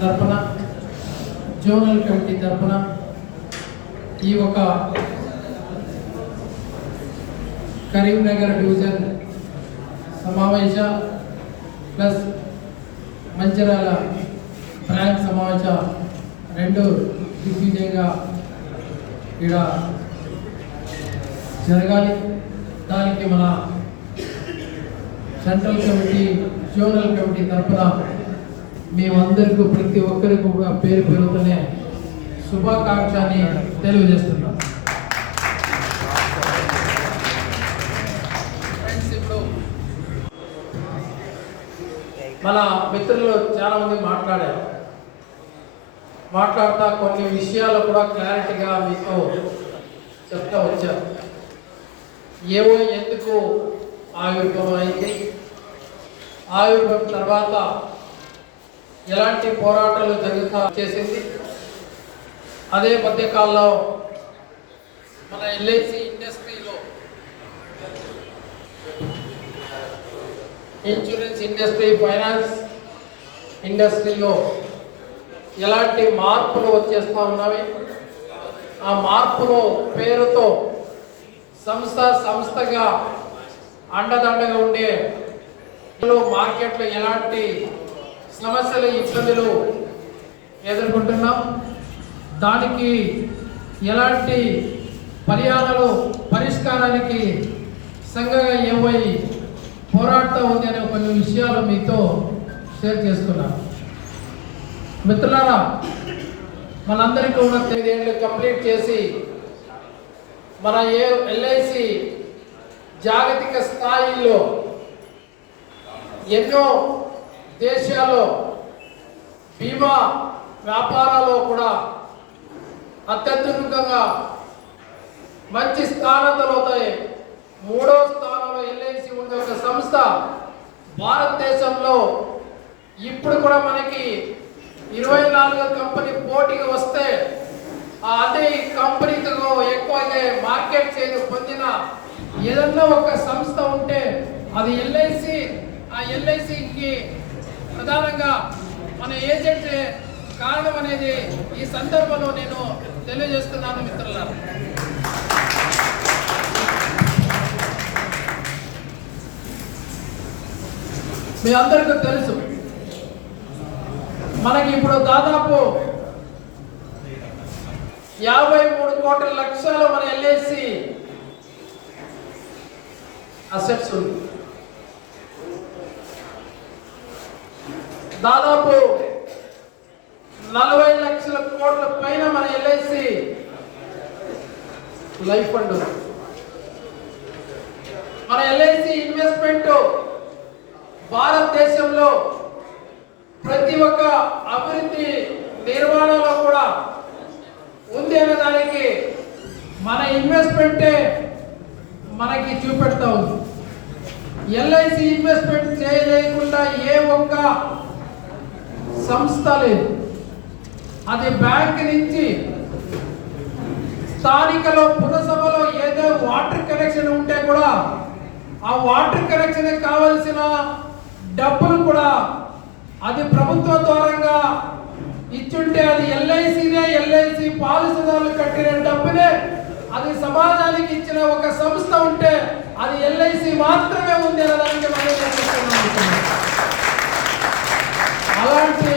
తరఫున zonal committee తరఫున ఈ ఒక కరీంనగర్ డివిజన్ సమావేశ ప్లస్ మంచిర్యాల బ్రాంచ్ సమావేశ రెండు దిగ్విజయంగా ఇక్కడ జరగాలి. దానికి మన సెంట్రల్ కమిటీ జోనల్ కమిటీ తరఫున మేమందరికీ ప్రతి ఒక్కరికి కూడా పేరు పేరుతోనే శుభాకాంక్షని తెలియజేస్తున్నాం. మన మిత్రులు చాలామంది మాట్లాడుతూ కొన్ని విషయాలు కూడా క్లారిటీగా మీతో చెప్తా వచ్చారు. ఏవో ఎందుకు ఆవిర్భావం అయింది, ఆవిర్భావం తర్వాత ఎలాంటి పోరాటాలు జరుగుతా చేసింది, అదే మధ్యకాలంలో మన ఎల్ఐసి ఇండస్ట్రీలో ఇన్సూరెన్స్ ఇండస్ట్రీ ఫైనాన్స్ ఇండస్ట్రీలో ఎలాంటి మార్పులు వచ్చేస్తూ ఉన్నవి, ఆ మార్పులో పేరుతో సంస్థగా అండదండగా ఉండే మార్కెట్లో ఎలాంటి సమస్యలు ఇబ్బందులు ఎదుర్కొంటున్నాం, దానికి ఎలాంటి పరిష్కారానికి సంఘంగా ఏమై పోరాడుతూ ఉంది అనే కొన్ని విషయాలు మీతో షేర్ చేస్తున్నాను. మిత్రులారా, మనందరికీ ఉన్న 9 ఏళ్ళు కంప్లీట్ చేసి మన ఎల్ఐసి జాగతిక స్థాయిలో ఎన్నో దేశాల్లో బీమా వ్యాపారాల్లో కూడా అత్యద్భుతంగా మంచి స్థానంలో అవుతాయి. 3వ స్థానంలో ఎల్ఐసి ఉండే ఒక సంస్థ భారతదేశంలో ఇప్పుడు కూడా మనకి 24 కంపెనీ పోటీగా వస్తే అదే కంపెనీతో ఎక్కువగా మార్కెట్ షేర్ పొందిన ఏదన్నా ఒక సంస్థ ఉంటే అది ఎల్ఐసి. ఆ ఎల్ఐసికి ప్రధానంగా మన ఏజెంట్ కారణం అనేది ఈ సందర్భంలో నేను తెలియజేస్తున్నాను. మిత్రులారా, మీ అందరికీ తెలుసు, మనకి ఇప్పుడు దాదాపు 53 కోట్ల లక్షలు మన ఎల్ఐసి అసెట్స్ ఉంది. దాదాపు 40 లక్షల కోట్ల పైన మన ఎల్ఐసి లైఫ్ ఫండ్ ఉంది. మన ఎల్ఐసి ఇన్వెస్ట్మెంట్ భారతదేశంలో ప్రతి ఒక్క అభివృద్ధి నిర్వహణలో కూడా ఉంది అనే దానికి మన ఇన్వెస్ట్మెంటే మనకి చూపెడతా ఉంది. ఎల్ఐసి ఇన్వెస్ట్మెంట్ చేయలేకుండా ఏ ఒక్క సంస్థ లేదు. అది బ్యాంక్ నుంచి స్థానికలో పురసభలో ఏదో వాటర్ కనెక్షన్ ఉంటే కూడా ఆ వాటర్ కనెక్షన్ కావలసిన డబ్బులు కూడా అది ప్రభుత్వ ద్వారంగా ఇచ్చుంటే అది ఎల్ఐసినే, ఎల్ఐసి పాలసీదారులు కట్టిన డబ్బునే అది సమాజానికి ఇచ్చిన ఒక సంస్థ ఉంటే అది ఎల్ఐసి మాత్రమే ఉంది అనడానికి అలాంటి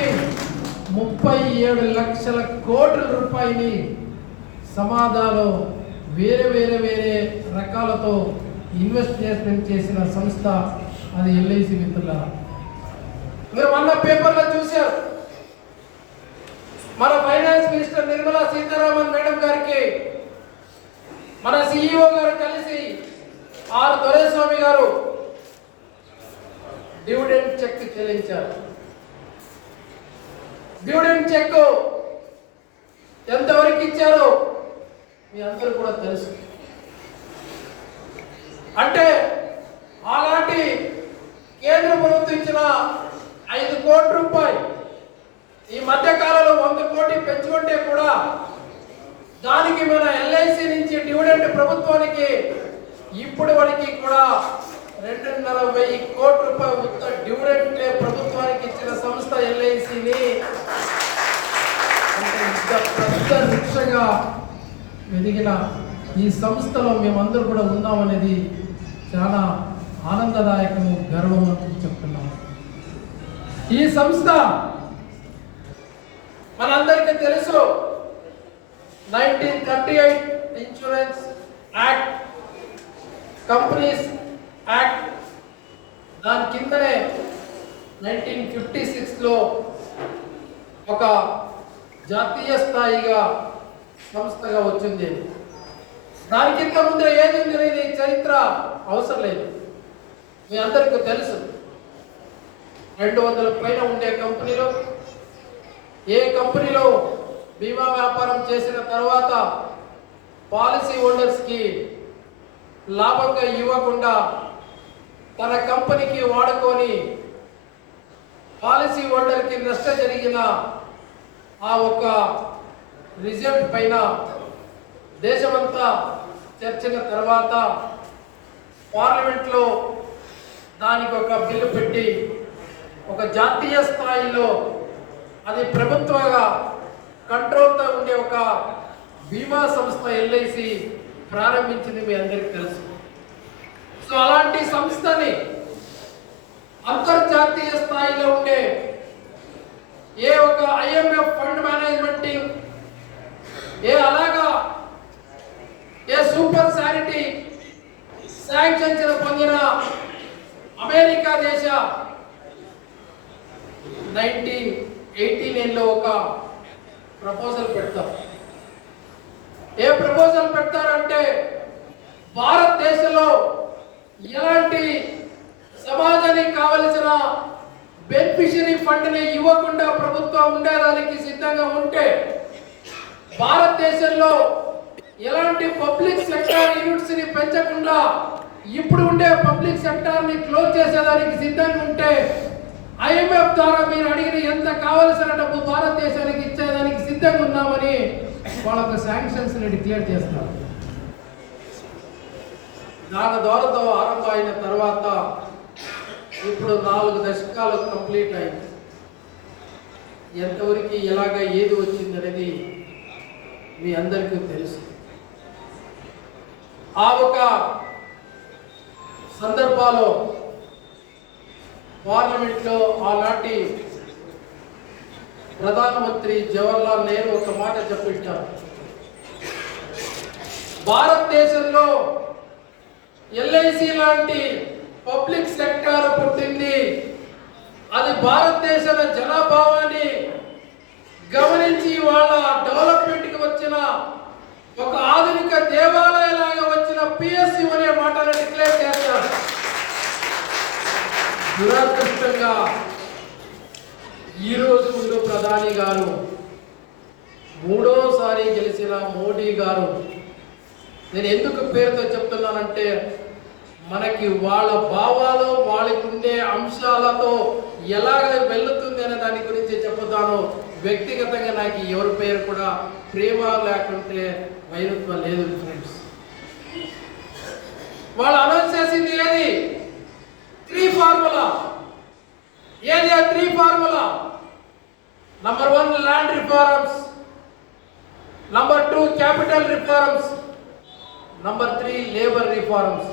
37 లక్షల కోట్ల రూపాయని సమాజంలో వేరే రకాలతో ఇన్వెస్ట్మెంట్ చేసిన సంస్థ అది ఎల్ఐసి. మిత్రులారా, మీరు మొన్న పేపర్లో చూశారు, మన finance minister Nirmala Sitharaman madam గారికి మన సిఇఓ గారు కలిసి ఆర్ దొరైస్వామి గారు డివిడెండ్ చెక్ చెల్లించారు. డివిడెండ్ చెక్ ఎంతవరకు ఇచ్చారో మీ అందరూ కూడా తెలుసు. అంటే అలాంటి కేంద్ర ప్రభుత్వం ఇచ్చిన 5 కోట్ల రూపాయలు ఈ మధ్య కాలంలో 100 కోట్లు పెంచుకుంటే కూడా దానికి మన ఎల్ఐసి నుంచి డివిడెండ్ ప్రభుత్వానికి ఇప్పుడు వరకు కూడా 2.5 కోట్ల రూపాయలు డివిడెండ్ ప్రభుత్వానికి ఇచ్చిన సంస్థ ఎల్ఐసిని పెద్ద వృక్షగా ఎదిగిన ఈ సంస్థలో మేమందరూ కూడా ఉన్నామనేది చాలా ఆనందదాయకము, గర్వం అని చెప్తున్నాము. ఈ సంస్థ మనందరికీ తెలుసు, 1938 ఇన్సూరెన్స్ యాక్ట్, కంపెనీస్ యాక్ట్, దాని కిందనే 1956లో ఒక జాతీయ స్థాయిగా సంస్థగా వచ్చింది. దాని కింద ముందు ఏది ఉంది అనేది చరిత్ర అవసరం లేదు, మీ అందరికీ తెలుసు. 200 పైన ఉండే కంపెనీలో ఏ కంపెనీలో బీమా వ్యాపారం చేసిన తర్వాత పాలసీ హోల్డర్స్కి లాభంగా ఇవ్వకుండా తన కంపెనీకి వాడుకొని పాలసీ హోల్డర్కి నష్టం జరిగిన ఆ ఒక రిజల్ట్ పైన దేశమంతా చర్చల తర్వాత పార్లమెంట్లో దానికి ఒక బిల్లు పెట్టి ఒక జాతీయ స్థాయిలో అది ప్రభుత్వంగా కంట్రోల్తో ఉండే ఒక బీమా సంస్థ ఎల్ఐసి ప్రారంభించింది, మీ అందరికీ తెలుసు. సో అలాంటి సంస్థని అంతర్జాతీయ స్థాయిలో ఉండే ఏ ఒక ఐఎంఎఫ్ ఫండ్ మేనేజ్మెంట్, అలాగా ఏ సూపర్ శానిటీ శాంక్షన్ పొందిన అమెరికా దేశ 1989లో ఒక ప్రపోజల్ పెడతారు. ఏ ప్రపోజల్ పెడతారంటే భారతదేశంలో ఎలాంటి సమాజానికి కావలసిన బెనిఫిషరీ ఫండ్ని ఇవ్వకుండా ప్రభుత్వం ఉండేదానికి సిద్ధంగా ఉంటే, భారతదేశంలో ఎలాంటి పబ్లిక్ సెక్టార్ యూనిట్స్ ని పెంచకుండా ఇప్పుడు ఉండే పబ్లిక్ సెక్టార్ ని క్లోజ్ చేసేదానికి సిద్ధంగా ఉంటే, ఐఎంఎఫ్ ద్వారా మీరు అడిగిన ఎంత కావలసిన డబ్బు భారతదేశానికి ఇచ్చేదానికి సిద్ధంగా ఉన్నామని వాళ్ళకు శాంక్షన్స్ ని డిక్లేర్ చేస్తారు. దాని ద్వారాతో ఆరంభం అయిన తర్వాత ఇప్పుడు 4 దశకాలు కంప్లీట్ అయింది. ఎంతవరకు ఎలాగ ఏది వచ్చింది అనేది మీ అందరికీ తెలుసు. ఆ ఒక సందర్భాల్లో పార్లమెంట్లో ఆనాటి ప్రధానమంత్రి జవహర్లాల్ నెహ్రూ ఒక మాట చెప్పించారు, భారతదేశంలో ఎల్ఐసి లాంటి పబ్లిక్ సెక్టార్ పుట్టింది, అది భారతదేశ జనాభావాన్ని గమనించి వాళ్ళ డెవలప్మెంట్కి వచ్చిన ఒక ఆధునిక దేవాలయంలాగా వచ్చిన పిఎస్సి అనే మాటను డిక్లేర్ చేస్తారు. దురదృష్టంగా ఈరోజు ముందు ప్రధాని గారు, 3వ సారి గెలిచిన మోడీ గారు, నేను ఎందుకు పేరుతో చెప్తున్నానంటే మనకి వాళ్ళ భావాలు వాళ్ళకి ఉండే అంశాలతో ఎలాగ వెళ్తుంది అనే దాని గురించి చెప్తాను. వ్యక్తిగతంగా నాకు ఎవరి పేరు కూడా ప్రేమ లేకుంటే వైరుత్వం లేదు ఫ్రెండ్స్. వాళ్ళు అనౌన్స్ చేసింది ఏది? 3 ఫార్ములా. ఏది ఆ 3 formula? Number 1 land reforms, number 2 capital reforms, number 3 labour reforms.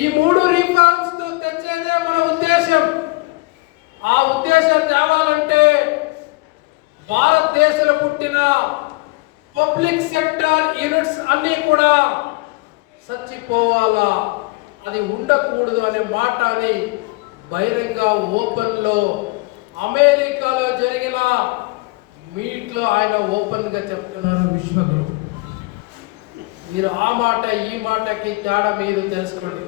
ఈ 3 రిఫార్మ్స్ తో తెచ్చేదే మన ఉద్దేశం. ఆ ఉద్దేశం తేవాలంటే భారతదేశంలో పుట్టిన పబ్లిక్ సెక్టార్ యూనిట్స్ అన్నీ కూడా చచ్చిపోవాలా, అది ఉండకూడదు అనే మాట అని బహిరంగ ఓపెన్లో అమెరికాలో జరిగిన మీట్లో ఆయన ఓపెన్గా చెప్తున్నారు విశ్వగురు. మీరు ఆ మాట ఈ మాటకి తేడా మీరు తెలుసుకోండి.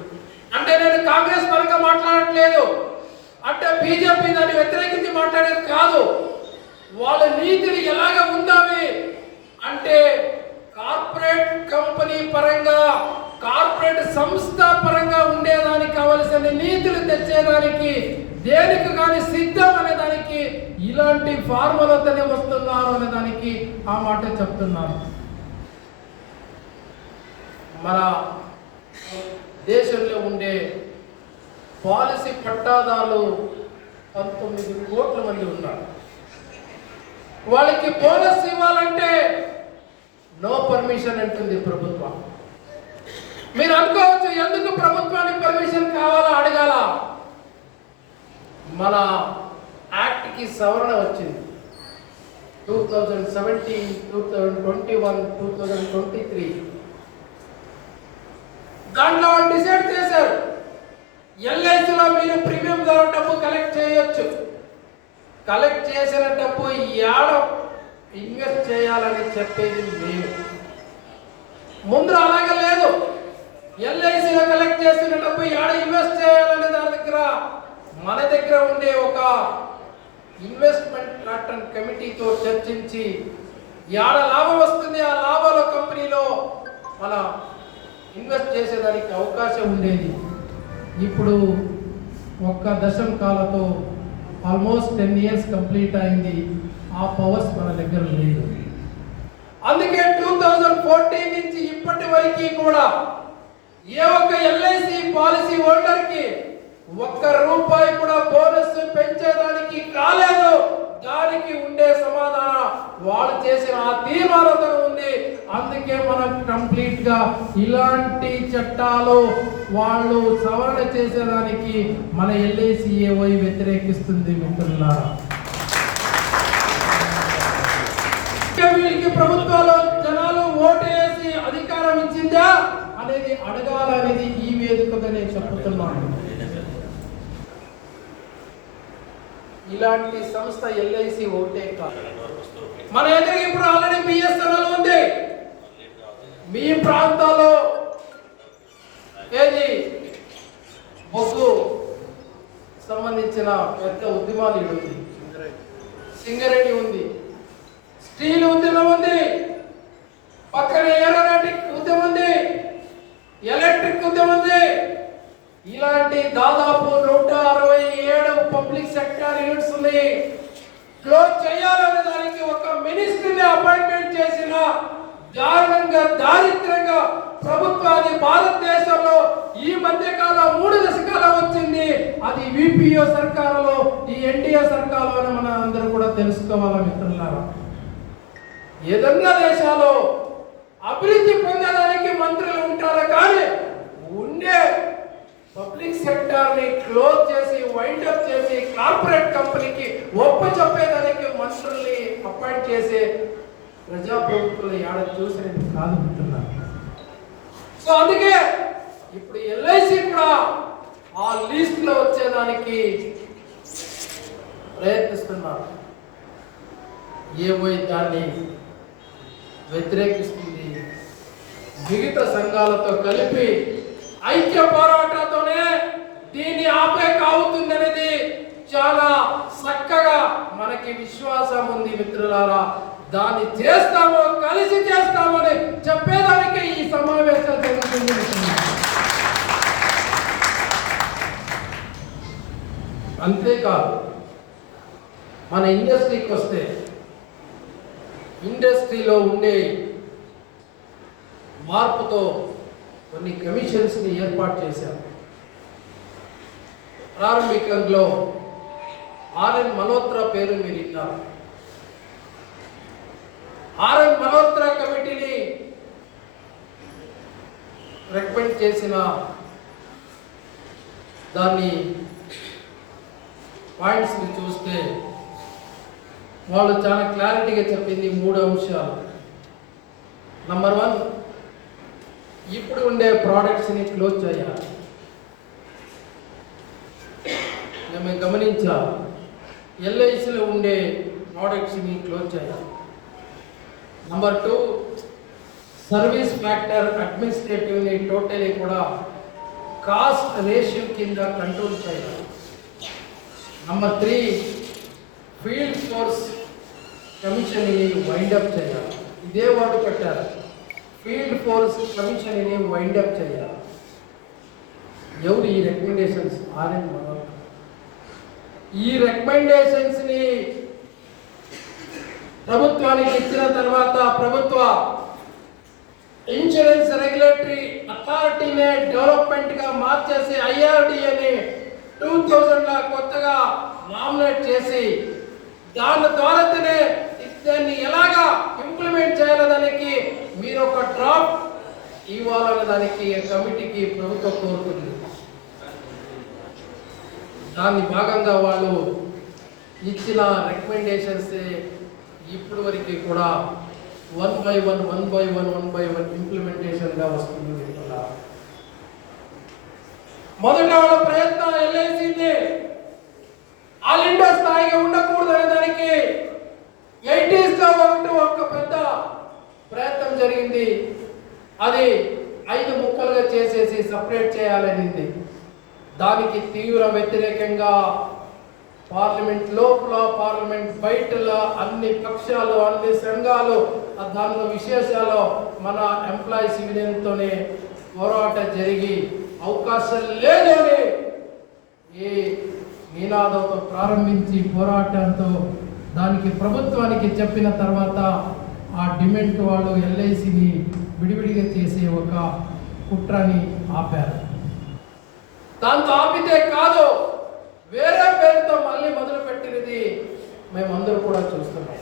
అంటే నేను కాంగ్రెస్ పరంగా మాట్లాడట్లేదు, అంటే బీజేపీ దాన్ని వ్యతిరేకించి మాట్లాడేది కాదు. వాళ్ళ నీతిని ఎలాగ ఉందావి అంటే కార్పొరేట్ కంపెనీ పరంగా, కార్పొరేట్ సంస్థ పరంగా ఉండేదానికి కావలసిన నీతులు తెచ్చేదానికి దేనికి కానీ సిద్ధం అనే దానికి ఇలాంటి ఫార్ములాతోనే వస్తున్నారు అనే దానికి ఆ మాట చెప్తున్నారు. మన దేశంలో ఉండే పాలసీ పట్టాదారులు 19 కోట్ల మంది ఉన్నారు. వాళ్ళకి బోనస్ ఇవ్వాలంటే నో పర్మిషన్ అంటుంది ప్రభుత్వం. మీరు అనుకోవచ్చు, ఎందుకు ప్రభుత్వానికి పర్మిషన్ కావాలా అడగాల? మన యాక్ట్ కి సవరణ వచ్చింది 2017, 2021, 2023. దాంట్లో వాళ్ళు డిసైడ్ చేశారు, ఎల్ఐసిలో మీరు ప్రీమియం ద్వారా డబ్బు కలెక్ట్ చేయొచ్చు. కలెక్ట్ చేసిన డబ్బు యాడ ఇన్వెస్ట్ చేయాలని చెప్పేది మేము. ముందు అలాగే లేదు. ఎల్ఐసిలో కలెక్ట్ చేసిన డబ్బు యాడ ఇన్వెస్ట్ చేయాలనే దాని దగ్గర మన దగ్గర ఉండే ఒక ఇన్వెస్ట్మెంట్ ప్యాటర్న్ కమిటీతో చర్చించి యాడ లాభం వస్తుంది ఆ లాభాల కంపెనీలో మన ఇన్వెస్ట్ చేసేదానికి అవకాశం ఉండేది. ఇప్పుడు ఒక్క దశంకాలతో ఆల్మోస్ట్ 10 years కంప్లీట్ అయింది. ఆ పవర్స్ మన దగ్గర లేదు. అందుకే 2014 నుంచి ఇప్పటి వరకు కూడా ఏ ఒక్క ఎల్ఐసి పాలసీ హోల్డర్కి ₹1 కూడా బోనస్ పెంచేదానికి కాలేదు. దానికి ఉండే సమాధానం వాళ్ళు చేసిన ఆ తీర్మానంతో ఉంది. అందుకే మనం కంప్లీట్ గా ఇలాంటి చట్టాలు వాళ్ళు సవరణ చేసేదానికి మన ఎల్ఐసిఏవై వ్యతిరేకిస్తుంది. మిత్రులారా, వీళ్ళకి ప్రభుత్వాలు జనాలు ఓటు వేసి అధికారం ఇచ్చిందా అనేది అడగాలనేది ఈ వేదికగా నేను చెప్తున్నాను. ఇలాంటి సంస్థ ఎల్ఐసి ఒకటే కాదు, మన ఎదురు ఇప్పుడు ఆల్రెడీ బిఎస్ఎన్ఎల్ ఉంది. మీ ప్రాంతాల్లో ఏది బొగ్గు సంబంధించిన పెద్ద ఉద్యమాలు ఉంది, సింగరేణి ఉంది, స్టీల్ ఉద్యమం ఉంది, పక్కన ఏరోనాటిక్ ఉద్యమం ఉంది, ఎలక్ట్రిక్ ఉద్యమం ఉంది. ఇలాంటి దాదాపు 167 పబ్లిక్ సెక్టర్ యూనిట్స్ ఉంది. క్లోజ్ చేయాలనే దానికి ఒక మినిస్ట్రీని అపాయింట్మెంట్ చేసిన దారుణంగా దారిద్ర్యంగా ప్రభుత్వాన్ని భారతదేశంలో ఈ మధ్య కాలం 3 దశకాలం వచ్చింది. అది విపిఓ సర్కారులో, ఈ ఎన్డీఏ సర్కారులో అని మనం అందరూ కూడా తెలుసుకోవాలి. మిత్రులారా, ఏదన్నా దేశాల్లో అభివృద్ధి పొందడానికి మంత్రులు ఉంటారు, కానీ ఉండే పబ్లిక్ సెక్టర్ ని క్లోజ్ చేసి వైండప్ చేసి కార్పొరేట్ కంపెనీకి చెప్పేదానికి మంత్రుల్ని అపాయింట్ చేసే ప్రజాప్రభుత్వాలు ఏడ చూసినది కాదు అంటున్నారు. సో అందుకే ఇప్పుడు ఎల్ఐసి కూడా ఆ లిస్ట్ లో వచ్చేదానికి ప్రయత్నిస్తున్నారు. ఏవో దాన్ని వ్యతిరేకిస్తుంది. మిగతా సంఘాలతో కలిపి ఐక్య పోరాటంతోనే దీన్ని ఆపే కావుతుందనేది చాలా చక్కగా మనకి విశ్వాసం ఉంది. మిత్రులారా, దాన్ని చేస్తామో కలిసి చేస్తామని చెప్పేదానికి ఈ సమావేశం జరుగుతుంది. అంతేకాదు, మన ఇండస్ట్రీకి వస్తే ఇండస్ట్రీలో ఉండే మార్పుతో కొన్ని కమిషన్స్ ని ఏర్పాటు చేశారు. ప్రారంభికంలో ఆర్ఎన్ మల్హోత్రా పేరు మీరు విన్నారు. ఆర్ఎన్ మల్హోత్రా కమిటీని రికమెండ్ చేసిన దాన్ని పాయింట్స్ ని చూస్తే వాళ్ళు చాలా క్లారిటీగా చెప్పింది 3 అంశాలు. నంబర్ 1, ఇప్పుడు ఉండే ప్రోడక్ట్స్ని క్లోజ్ చేయాలి. మేము గమనించాలి, ఎల్ఐసిలో ఉండే ప్రోడక్ట్స్ని క్లోజ్ చేయాలి. నంబర్ 2, సర్వీస్ ఫ్యాక్టర్ అడ్మినిస్ట్రేటివ్ని టోటలీ కూడా కాస్ట్ రేషియో కింద కంట్రోల్ చేయాలి. నంబర్ 3, ఫీల్డ్ ఫోర్స్ కమిషన్ని వైండప్ చేయాలి. ఇదే వాడు పెట్టారు, ఫీల్డ్ ఫోర్స్ కమిషన్ని వైండప్ చేయాలి. ఎవరు ఈ రికమెండేషన్స్? ఆర్ఎన్ మల్హోత్రా. ఈ రికమెండేషన్స్ ని ప్రభుత్వానికి ఇచ్చిన తర్వాత ప్రభుత్వ ఇన్సూరెన్స్ రెగ్యులేటరీ అథారిటీనే డెవలప్మెంట్ గా మార్చేసి ఐఆర్డిఏని 2000 కొత్తగా నామినేట్ చేసి దాని ద్వారానే దాన్ని ఎలాగా ఇంప్లిమెంట్ చేయాలో దానికి మీరు ఒక డ్రాఫ్ట్ ఇవ్వాలనే దానికి కమిటీకి ప్రభుత్వం కోరుతుంది. దాని భాగంగా వాళ్ళు ఇచ్చిన రికమెండేషన్స్ ఇప్పుడు వరకు కూడా 1 by 1 ఇంప్లిమెంటేషన్గా వస్తుంది. మొదట వాళ్ళ ప్రయత్నం ఎల్ఐసిది ఆల్ ఇండియా స్థాయిగా ఉండకూడదు అనే దానికి 80s లో ఒక పెద్ద ప్రయత్నం జరిగింది. అది 5 ముక్కలుగా చేసేసి సపరేట్ చేయాలనింది. దానికి తీవ్ర వ్యతిరేకంగా పార్లమెంట్ లోపల, పార్లమెంట్ బయటల అన్ని పక్షాలు, అన్ని సంఘాలు, దానిలో విశేషాలు మన ఎంప్లాయీస్ యూనియన్తోనే పోరాటం జరిగి అవకాశం లేదు అని ఈ నినాదంతో ప్రారంభించి పోరాటంతో దానికి ప్రభుత్వానికి చెప్పిన తర్వాత ఆ డిమాండ్ వాళ్ళు ఎల్ఐసిని విడివిడిగా చేసే ఒక కుట్రని ఆపారు. దాంతో ఆపితే కాదు, వేరే పేరుతో మళ్ళీ మొదలు పెట్టినది మేమందరూ కూడా చూస్తున్నాం.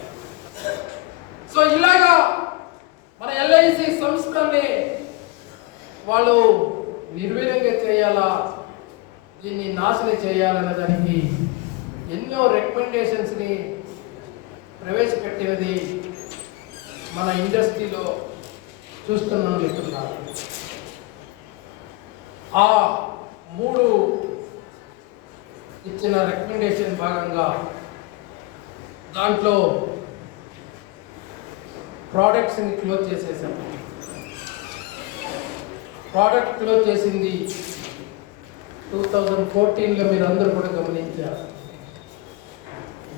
సో ఇలాగా మన ఎల్ఐసి సంస్థని వాళ్ళు నిర్వీర్యంగా చేయాలా, దీన్ని నాశనం చేయాలనే దానికి ఎన్నో రికమెండేషన్స్ని ప్రవేశపెట్టినది మన ఇండస్ట్రీలో చూస్తున్నాం. చెప్తున్నారు ఆ 3 ఇచ్చిన రికమెండేషన్ భాగంగా దాంట్లో ప్రోడక్ట్స్ని క్లోజ్ చేసేసాం. ప్రోడక్ట్ క్లోజ్ చేసింది 2014లో మీరు అందరూ కూడా గమనించారు.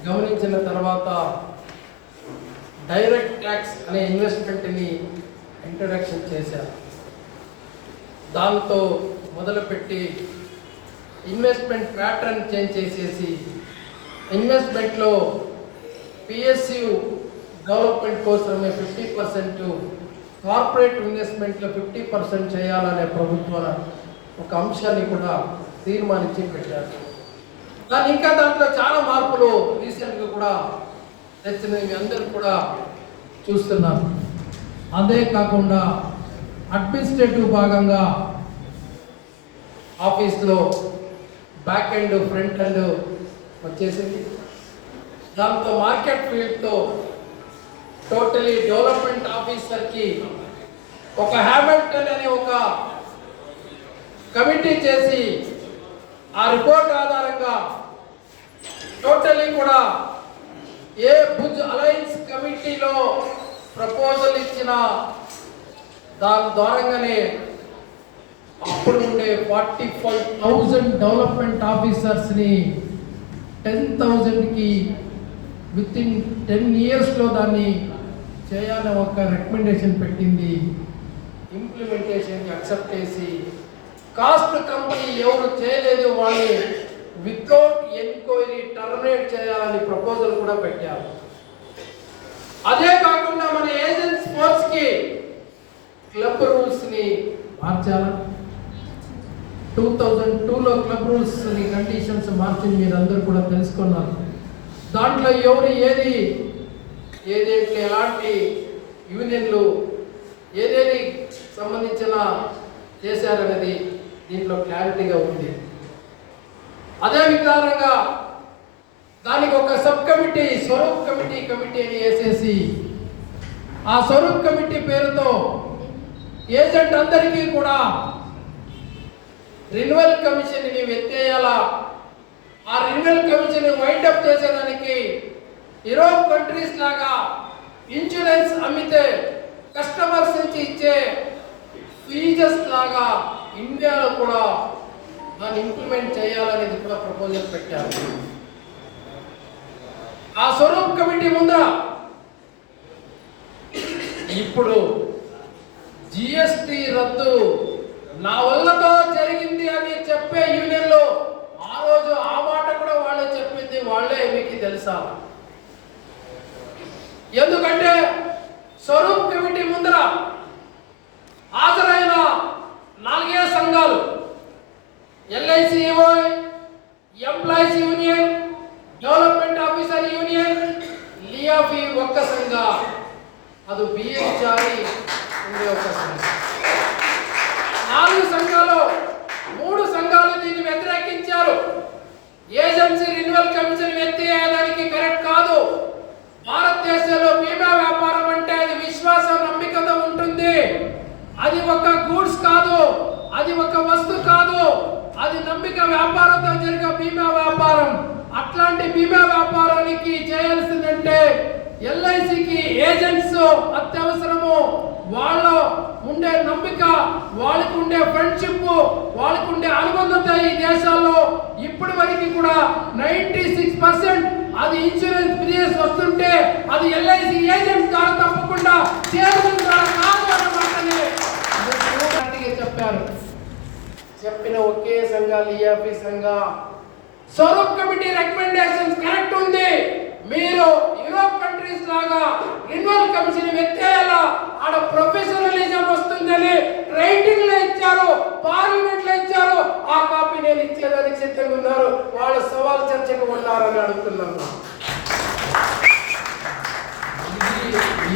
గమనించిన తర్వాత డైరెక్ట్ ట్యాక్స్ అనే ఇన్వెస్ట్మెంట్ని ఇంట్రడక్షన్ చేశారు. దాంతో మొదలుపెట్టి ఇన్వెస్ట్మెంట్ ప్యాటర్న్ చేంజ్ చేసేసి ఇన్వెస్ట్మెంట్లో పిఎస్యు డెవలప్మెంట్ కోసమే 50%, కార్పొరేట్ ఇన్వెస్ట్మెంట్లో 50% చేయాలనే ప్రభుత్వం ఒక అంశాన్ని కూడా తీర్మానించి పెట్టారు. కానీ ఇంకా దాంట్లో చాలా మార్పులు రీసెంట్గా కూడా తెచ్చినవి అందరూ కూడా చూస్తున్నారు. అదే కాకుండా అడ్మినిస్ట్రేటివ్ భాగంగా ఆఫీస్లో బ్యాక్ ఎండ్, ఫ్రంట్ ఎండ్ వచ్చేసింది. దాంతో మార్కెట్ ఫీల్డ్తో టోటలీ డెవలప్మెంట్ ఆఫీసర్కి ఒక హ్యామిల్టన్ అనే ఒక కమిటీ చేసి ఆ రిపోర్ట్ ఆధారంగా టోటలీ కూడా ఏ భుజ్ అలయన్స్ కమిటీలో ప్రపోజల్ ఇచ్చిన దాని ద్వారానే అప్పుడు ఉండే 45,000 డెవలప్మెంట్ ఆఫీసర్స్ని 10,000కి విత్ ఇన్ 10 yearsలో దాన్ని చేయాలని ఒక రికమెండేషన్ పెట్టింది. ఇంప్లిమెంటేషన్కి అక్సెప్ట్ చేసి కాస్ట్ కంపెనీ ఎవరు చేయలేదు వాళ్ళు వితౌట్ ఎంక్వైరీ టర్మినేట్ చేయాలని ప్రపోజల్ కూడా పెట్టారు. అదే కాకుండా మన ఏజెంట్స్ ఫోర్స్కి క్లబ్ రూల్స్ని మార్చాలి. 2002లో క్లబ్ రూల్స్ని కండిషన్స్ మార్చింది మీరు అందరూ కూడా తెలుసుకున్నారు. దాంట్లో ఎవరు ఏదేంట్లో ఎలాంటి యూనియన్లు ఏదేది సంబంధించిన చేశారనేది దీంట్లో క్లారిటీగా ఉంది. అదే విధానంగా దానికి ఒక సబ్ కమిటీ, స్వరూప్ కమిటీ అని వేసేసి ఆ స్వరూప్ కమిటీ పేరుతో ఏజెంట్ అందరికీ కూడా రెన్యువల్ కమిషన్ని ఎత్తేయాలా. ఆ రెన్యువల్ కమిషన్ వైండప్ చేసేదానికి యూరోప్ కంట్రీస్ లాగా ఇన్సూరెన్స్ అమ్మితే కస్టమర్స్ నుంచి ఇచ్చే ఫీజెస్ లాగా ఇండియాలో కూడా దాన్ని ఇంప్లిమెంట్ చేయాలనేది కూడా ప్రపోజల్ పెట్టారు. ఆ స్వరూప్ కమిటీ ముందర ఇప్పుడు జిఎస్టి రద్దు నా వల్లతో జరిగింది అని చెప్పే యూనియన్లో ఆ రోజు ఆ మాట కూడా వాళ్ళే చెప్పింది వాళ్ళే మీకు తెలుసా? ఎందుకంటే స్వరూప్ కమిటీ ముందర హాజరైన 4 సంఘాలు LIC, employees union, development officer union, ಲಿಯಾಫಿ ಒಕ್ಕ ಸಂಘ ಅದು ಬಿಎಸ್ ಜಾರಿ ఉండే ఒక సంఘ. 4 సంఘాలు 3 సంఘాలు దీన్ని వ్యతిరేకించారు. ఏజెన్సీ రెన్యువల్ కమిషన్ ఎత్తేయడానికి కరెక్ట్ కాదు. భారతదేశంలో బీమా వ్యాపారం అంటే అది విశ్వాస నమ్మికతో ఉంటుంది. అది ఒక గూడ్స్ కాదు, అది ఒక వస్తువు కాదు, అది నమ్మిక వ్యాపారంతో జరిగే బీమా వ్యాపారం. అట్లాంటి బీమా వ్యాపారానికి చేయాల్సిందంటే ఎల్ఐసికి ఏజెంట్స్ అత్యవసరము. వాళ్ళ ఉండే నమ్మిక, వాళ్ళకు ఉండే ఫ్రెండ్షిప్, వాళ్ళకు ఉండే అనుబంధత ఈ దేశాల్లో ఇప్పటి వరకు కూడా 96% అది ఇన్సూరెన్స్ ప్రీమియర్స్ వస్తుంటే అది ఎల్ఐసి ఏజెంట్ ద్వారా తప్పకుండా సేవల ద్వారా కాదు అన్నమాటని చెప్పారు. చెప్పిన ఒకే సంఘ లియాఫీ సంఘ. స్వరూప్ కమిటీ రికమెండేషన్స్ కరెక్ట్ ఉంది. మీరు యూరోప్ కంట్రీస్ లాగా రెన్యువల్ కమిషన్ ఎత్తేయాలా, ఆడ ప్రొఫెషనలిజం వస్తుందని రైటింగ్ లో ఇచ్చారు, పార్లమెంట్ లో ఇచ్చారు. ఆ కాపీ నేను ఇచ్చేదానికి సిద్ధంగా ఉన్నారు. వాళ్ళు సవాల్ చర్చకు ఉన్నారని అడుగుతున్నాను.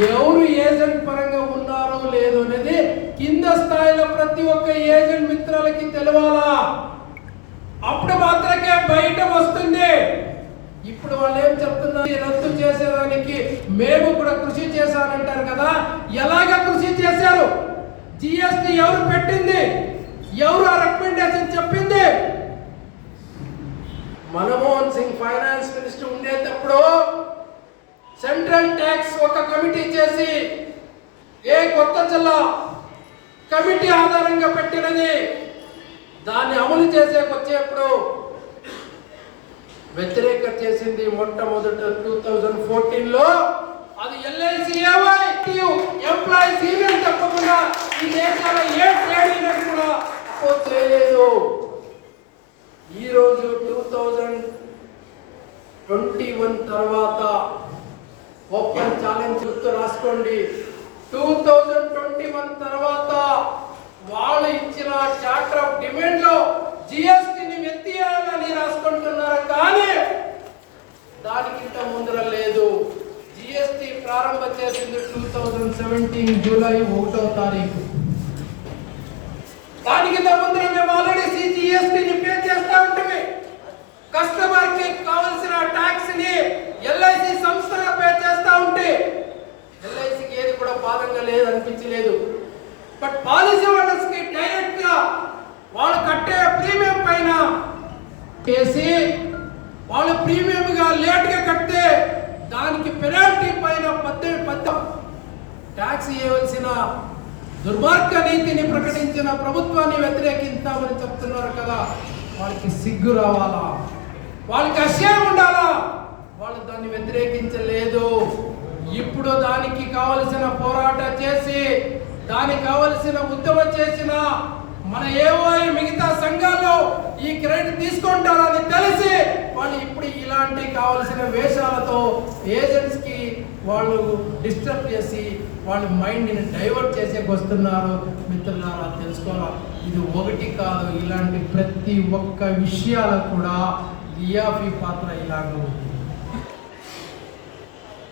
ఎవరు ఏజెంట్ పరంగా ఉన్నారో లేదో అనేది కింద స్థాయిలో ప్రతి ఒక్క ఏజెంట్ మిత్రులకి తెలవాలా. అప్పుడు మాత్రమే బయట వస్తుంది. ఇప్పుడు వాళ్ళు ఏం చెప్తున్నారు, రద్దు చేసేదానికి మేము కూడా కృషి చేశానంటారు కదా. ఎలాగ కృషి చేశారు? జిఎస్టీ ఎవరు పెట్టింది? ఎవరు ఆ రికమెండేషన్ చెప్పింది? మన్మోహన్ సింగ్ ఫైనాన్స్ మినిస్టర్ ఉండేటప్పుడు సెంట్రల్ ట్యాక్స్ ఒక కమిటీ చేసి ఏ కొత్త జిల్లా కమిటీ ఆధారంగా పెట్టినది దాన్ని అమలు చేసేకొచ్చేప్పుడు వ్యతిరేకత చేసింది. మొట్టమొదట 2014లో అది ఎల్ఐసి ఎంప్లాయీస్ యూనియన్ తప్పకుండా ఈ దేశాల ఏ ట్రేడ్ యూనియన్ కూడా అపోజ్ చేయలేదు. ఈరోజు 2021 తర్వాత ఓపెన్ ఛాలెంజ్ గుర్తు రాసుకోండి. 2021 తర్వాత వాళ్ళు ఇచ్చిన చార్టర్ ఆఫ్ డిమాండ్ లో జిఎస్టీని ఎత్తేయాలని రాసుకుంటున్నారు. కానీ దానికింత ముందర లేదు. జిఎస్టీ ప్రారంభం చేసింది 2017 జూలై 1వ తారీఖు. దానికింత ముందర మేము ఆల్రెడీ జిఎస్టీని పే చేస్తా ఉంటుంది. కస్టమర్ కి కావాల్సిన ట్యాక్స్ ని ఎల్ఐసి సంస్థగా పే చేస్తా ఉంటే ఎల్ఐసికి ఏది కూడా బాధంగా లేదు అనిపించలేదు. బట్ పాలసీ హోల్డర్స్ కి డైరెక్ట్ గా వాళ్ళు కట్టే ప్రీమియం పైన చేసి వాళ్ళు ప్రీమియం గా లేట్ గా కడితే దానికి పెనాల్టీ పైన 18% ట్యాక్స్ ఇవ్వాల్సిన దుర్మార్గ నీతిని ప్రకటించిన ప్రభుత్వాన్ని వ్యతిరేకిస్తామని చెప్తున్నారు కదా. వాళ్ళకి సిగ్గు రావాలా, వాళ్ళకి అసహ్యం ఉండాలా. వాళ్ళు దాన్ని వ్యతిరేకించలేదు. ఇప్పుడు దానికి కావలసిన పోరాటం చేసి దానికి కావలసిన ఉద్యమం చేసిన మన ఏవై మిగతా సంఘాలు ఈ క్రెడిట్ తీసుకుంటారని తెలిసి వాళ్ళు ఇప్పుడు ఇలాంటి కావలసిన వేషాలతో ఏజెంట్స్ కి వాళ్ళు డిస్టర్బ్ చేసి వాళ్ళ మైండ్ ని డైవర్ట్ చేసేకి వస్తున్నారు. మిత్రులారా తెలుసుకోవాలి, ఇది ఒకటి కాదు, ఇలాంటి ప్రతి ఒక్క విషయాలకు కూడా లియాఫీ పాత్ర ఇలాగ ఉంది.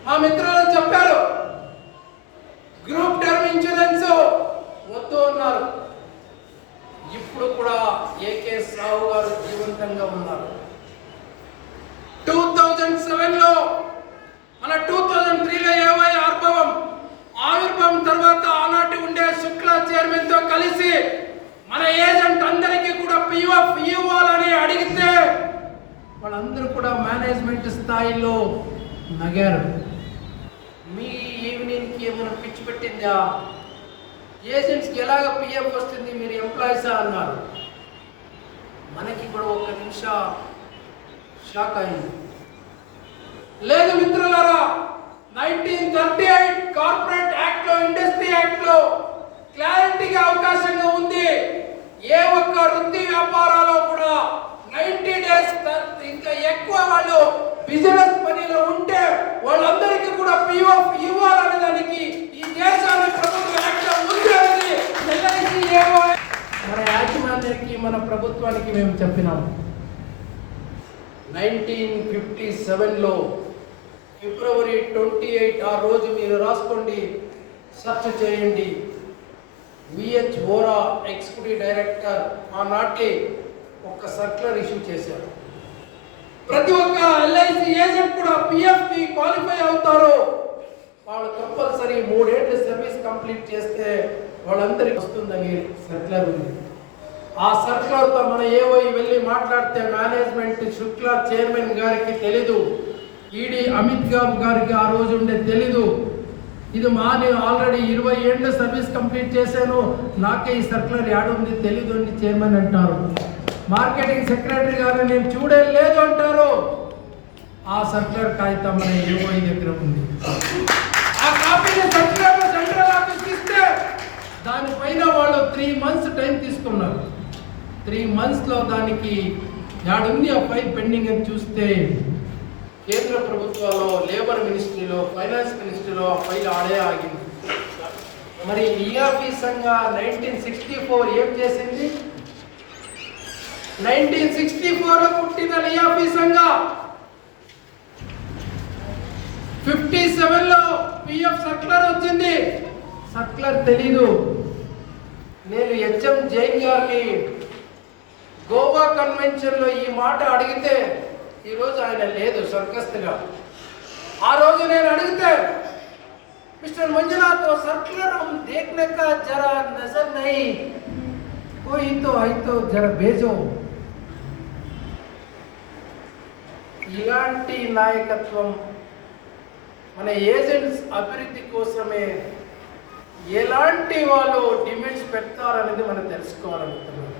ఆ మిత్రులు చెప్పారు గ్రూప్ టర్మ్ ఇన్సూరెన్స్ వద్దు అన్నారు. ఇప్పుడు కూడా ఏకే సాహు గారు జీవంతంగా ఉన్నారు. 2007లో మన 2003లో ఏవై ఆవిర్భావం తర్వాత ఆనాటి ఉండే శుక్లా చైర్మన్ తో కలిసి మన ఏజెంట్ అందరికీ కూడా పిఎఫ్ ఇవ్వాలని అడిగితే వాళ్ళందరూ కూడా మేనేజ్మెంట్ స్థాయిలో నగారు. మీ ఈవినింగ్ కి ఏమైనా పిచ్చి పెట్టిందా? ఏజెంట్స్ కి ఎలాగ పిఎఫ్ వస్తుంది, మీరు ఎంప్లాయీసా అన్నారు. మనకి కూడా ఒక్క నిమిషం షాక్ అయింది. లేదు మిత్రులారా, 1938 కార్పొరేట్ యాక్ట్ లో ఇండస్ట్రీ యాక్ట్ లో క్లారిటీగా అవకాశంగా ఉంది. ఏ ఒక్క వృత్తి వ్యాపారాల్లో కూడా 90 డేస్ ఇంకా ఎక్కువ వాళ్ళు బిజినెస్ పనిలో ఉంటే వాళ్ళందరికీ కూడా పిఎఫ్ ఇవ్వాలనే దానికి ఈ దేశాన్ని ప్రభుత్వం యాక్ట్ ఉంది అనేది మన యాజమాన్యానికి మన ప్రభుత్వానికి మేము చెప్పినాము. 1957లో ఫిబ్రవరి 28 ఆ రోజు మీరు రాసుకోండి, సెర్చ్ చేయండి. విహెచ్ వోరా ఎగ్జిక్యూటివ్ డైరెక్టర్ ఆనాటి ఒక సర్క్యులర్ ఇష్యూ చేశారు. ప్రతి ఒక్క ఎల్ఐసి ఏజెంట్ కూడా పిఎఫ్కి క్వాలిఫై అవుతారు. వాళ్ళు కంపల్సరీ 3 ఏళ్ళు సర్వీస్ కంప్లీట్ చేస్తే వాళ్ళందరికీ వస్తుందని సర్క్యులర్ ఉంది. ఆ సర్క్యులర్తో మన ఏవై వెళ్ళి మాట్లాడితే మేనేజ్మెంట్ శుక్లా చైర్మన్ గారికి తెలీదు, ఈడీ అమిత్ గారికి ఆ రోజు ఉండే తెలీదు. ఇది నేను ఆల్రెడీ 20 ఏళ్ళు సర్వీస్ కంప్లీట్ చేశాను, నాకే ఈ సర్క్యులర్ యాడుంది తెలీదు అని చైర్మన్ అంటారు. మార్కెటింగ్ సెక్రటరీ గారు నేను చూడలేదు అంటారు. ఆ సర్క్యులర్ కాగితం మన ఏవై దగ్గర ఉంది. ఆ కాపీని సర్క్యులర్ సెంట్రల్ ఆఫీస్కి ఇస్తే దానిపైన వాళ్ళు 3 months టైం తీసుకున్నారు. 3 monthsలో దానికి యాడుంది ఆ ఫైల్ పెండింగ్ అని చూస్తే కేంద్ర ప్రభుత్వాల్లో లేబర్ మినిస్ట్రీలో ఫైనాన్స్ మినిస్ట్రీలో ఆ ఫైల్ ఆడే ఆగింది. మరి ఈఆర్పీ సంఘ 1964 ఏం చేసింది? 1964లో పుట్టిన ఈఆర్పీ సంఘ 57లో పిఎఫ్ సర్క్యులర్ వచ్చింది. సర్క్యులర్ తెలీదు. నేను హెచ్ఎం జైన్ గారిని గోవా కన్వెన్షన్లో ఈ మాట అడిగితే ఈరోజు ఆయన లేదు స్వర్గస్థుగా. ఆ రోజు నేను అడిగితే మిస్టర్ మంజునాథ్ सर्कुलर हम देखने का जरा नजर नहीं, कोई तो आई तो जरा भेजो. ఇలాంటి నాయకత్వం మన ఏజెంట్స్ అభివృద్ధి కోసమే ఎలాంటి వాళ్ళు డిమాండ్స్ పెడతారనేది మనం తెలుసుకోవాలనుకుంటున్నాం.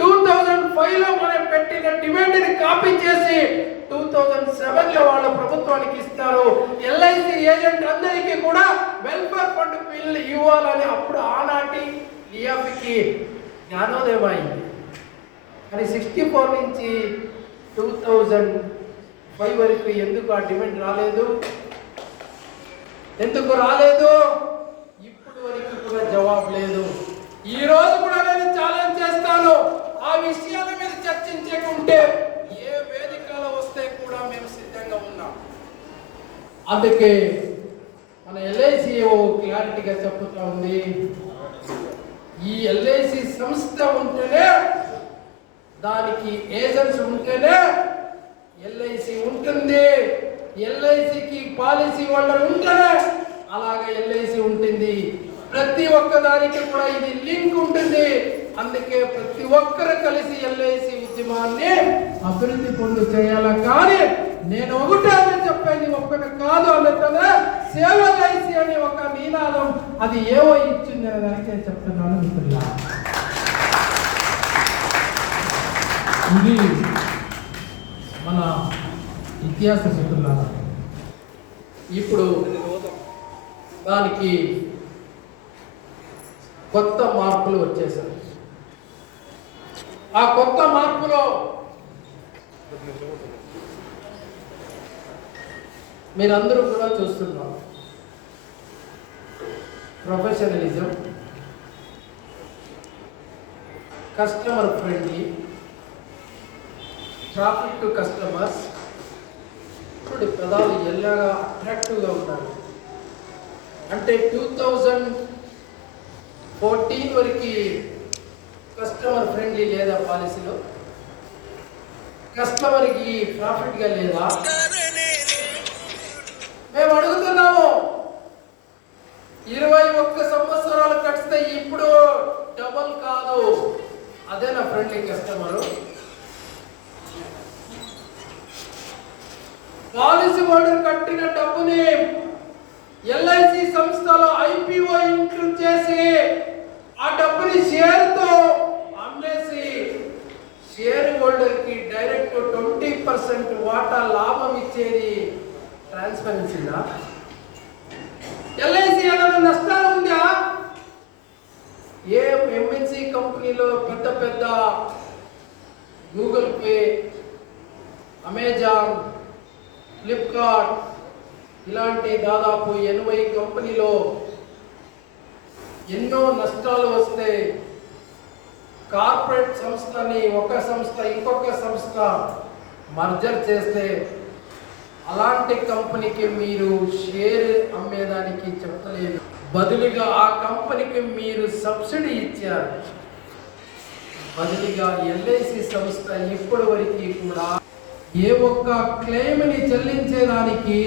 2005లో మనం పెట్టిన డిమాండ్ని కాపీ చేసి 2007లో వాళ్ళ ప్రభుత్వానికి ఇస్తారు. ఎల్ఐసి ఏజెంట్ అందరికీ కూడా వెల్ఫేర్ ఫండ్ బిల్ ఇవ్వాలని అప్పుడు ఆనాటి లియాఫీకి జ్ఞానోదయం అయింది. కానీ 64 నుంచి 2005 వరకు ఎందుకు ఆ డిమాండ్ రాలేదు? ఎందుకు రాలేదు? ఇప్పుడు వరకు కూడా జవాబు లేదు. ఈ రోజు కూడా నేను ఛాలెంజ్ చేస్తాను, ఆ విషయాల మీద చర్చించకుంటే ఏ వేదికలో వస్తే కూడా మేము సిద్ధంగా ఉన్నాం. అందుకే మన ఎల్ఐసి క్లారిటీగా చెప్పుతా ఉంది, ఈ ఎల్ఐసి సంస్థ ఉంటేనే, దానికి ఏజెంట్స్ ఉంటేనే ఎల్ఐసి ఉంటుంది. ఎల్ఐసికి పాలసీ హోల్డర్ ఉంటేనే అలాగే ఎల్ఐసి ఉంటుంది. ప్రతి ఒక్క దానికి కూడా ఇది లింక్ ఉంటుంది. అందుకే ప్రతి ఒక్కరు కలిసి ఎల్ఐసి ఉద్యమాన్ని అభివృద్ధి పొందు చేయాల. కానీ నేను ఒకటే చెప్పేది ఒక్కటి కాదు అన్నట్టుగా సేవ ఎల్ఐసి అని ఒక నినాదం అది ఏవో ఇచ్చింది అనే దానికి నేను చెప్తున్నాను మిత్రులా. ఇది మన ఇతిహాస మిత్రులా. ఇప్పుడు దానికి కొత్త మార్పులు వచ్చేసాయి. ఆ కొత్త మార్పులో మీరందరూ కూడా చూస్తున్నారు, professionalism, customer friendly, traffic to customers. ఇప్పుడు పదాలు ఎలాగా అట్రాక్టివ్గా ఉంటారు అంటే 2014 వరకు కస్టమర్ ఫ్రెండ్లీ లేదా పాలసీలో, కస్టమర్కి ప్రాఫిట్గా లేదా? మేము అడుగుతున్నాము, 21 సంవత్సరాలు కడితే ఇప్పుడు డబల్ కాదు, అదేనా ఫ్రెండ్లీ కస్టమరు? పాలసీ హోల్డర్ కట్టిన డబ్బుని ఎల్ఐసి సంస్థలో ఐపీఓ ఇంక్లూడ్ చేసి ఆ డబ్బుని షేర్తో అమ్మేసి షేర్ హోల్డర్కి డైరెక్ట్ 20% వాటా లాభం ఇచ్చేది ట్రాన్స్పరెన్సీనా? ఎల్ఐసి ఏదైనా నష్టాలు ఉందా? ఏ ఎంఎన్సి కంపెనీలో పెద్ద పెద్ద గూగుల్ పే, అమెజాన్, ఫ్లిప్కార్ట్ ఇలాంటి దాదాపు 80 కంపెనీలో ఎన్నో నష్టాలు వస్తే కార్పొరేట్ సంస్థని ఒక సంస్థ ఇంకొక సంస్థ మర్జర్ చేస్తే అలాంటి కంపెనీకి మీరు షేర్ అమ్మేదానికి చెప్పలేదు, బదులుగా ఆ కంపెనీకి మీరు సబ్సిడీ ఇచ్చారు. బదులుగా ఎల్ఐసి సంస్థ ఇప్పటి వరకు కూడా ఏ ఒక్క క్లెయిమ్ని చెల్లించేదానికి,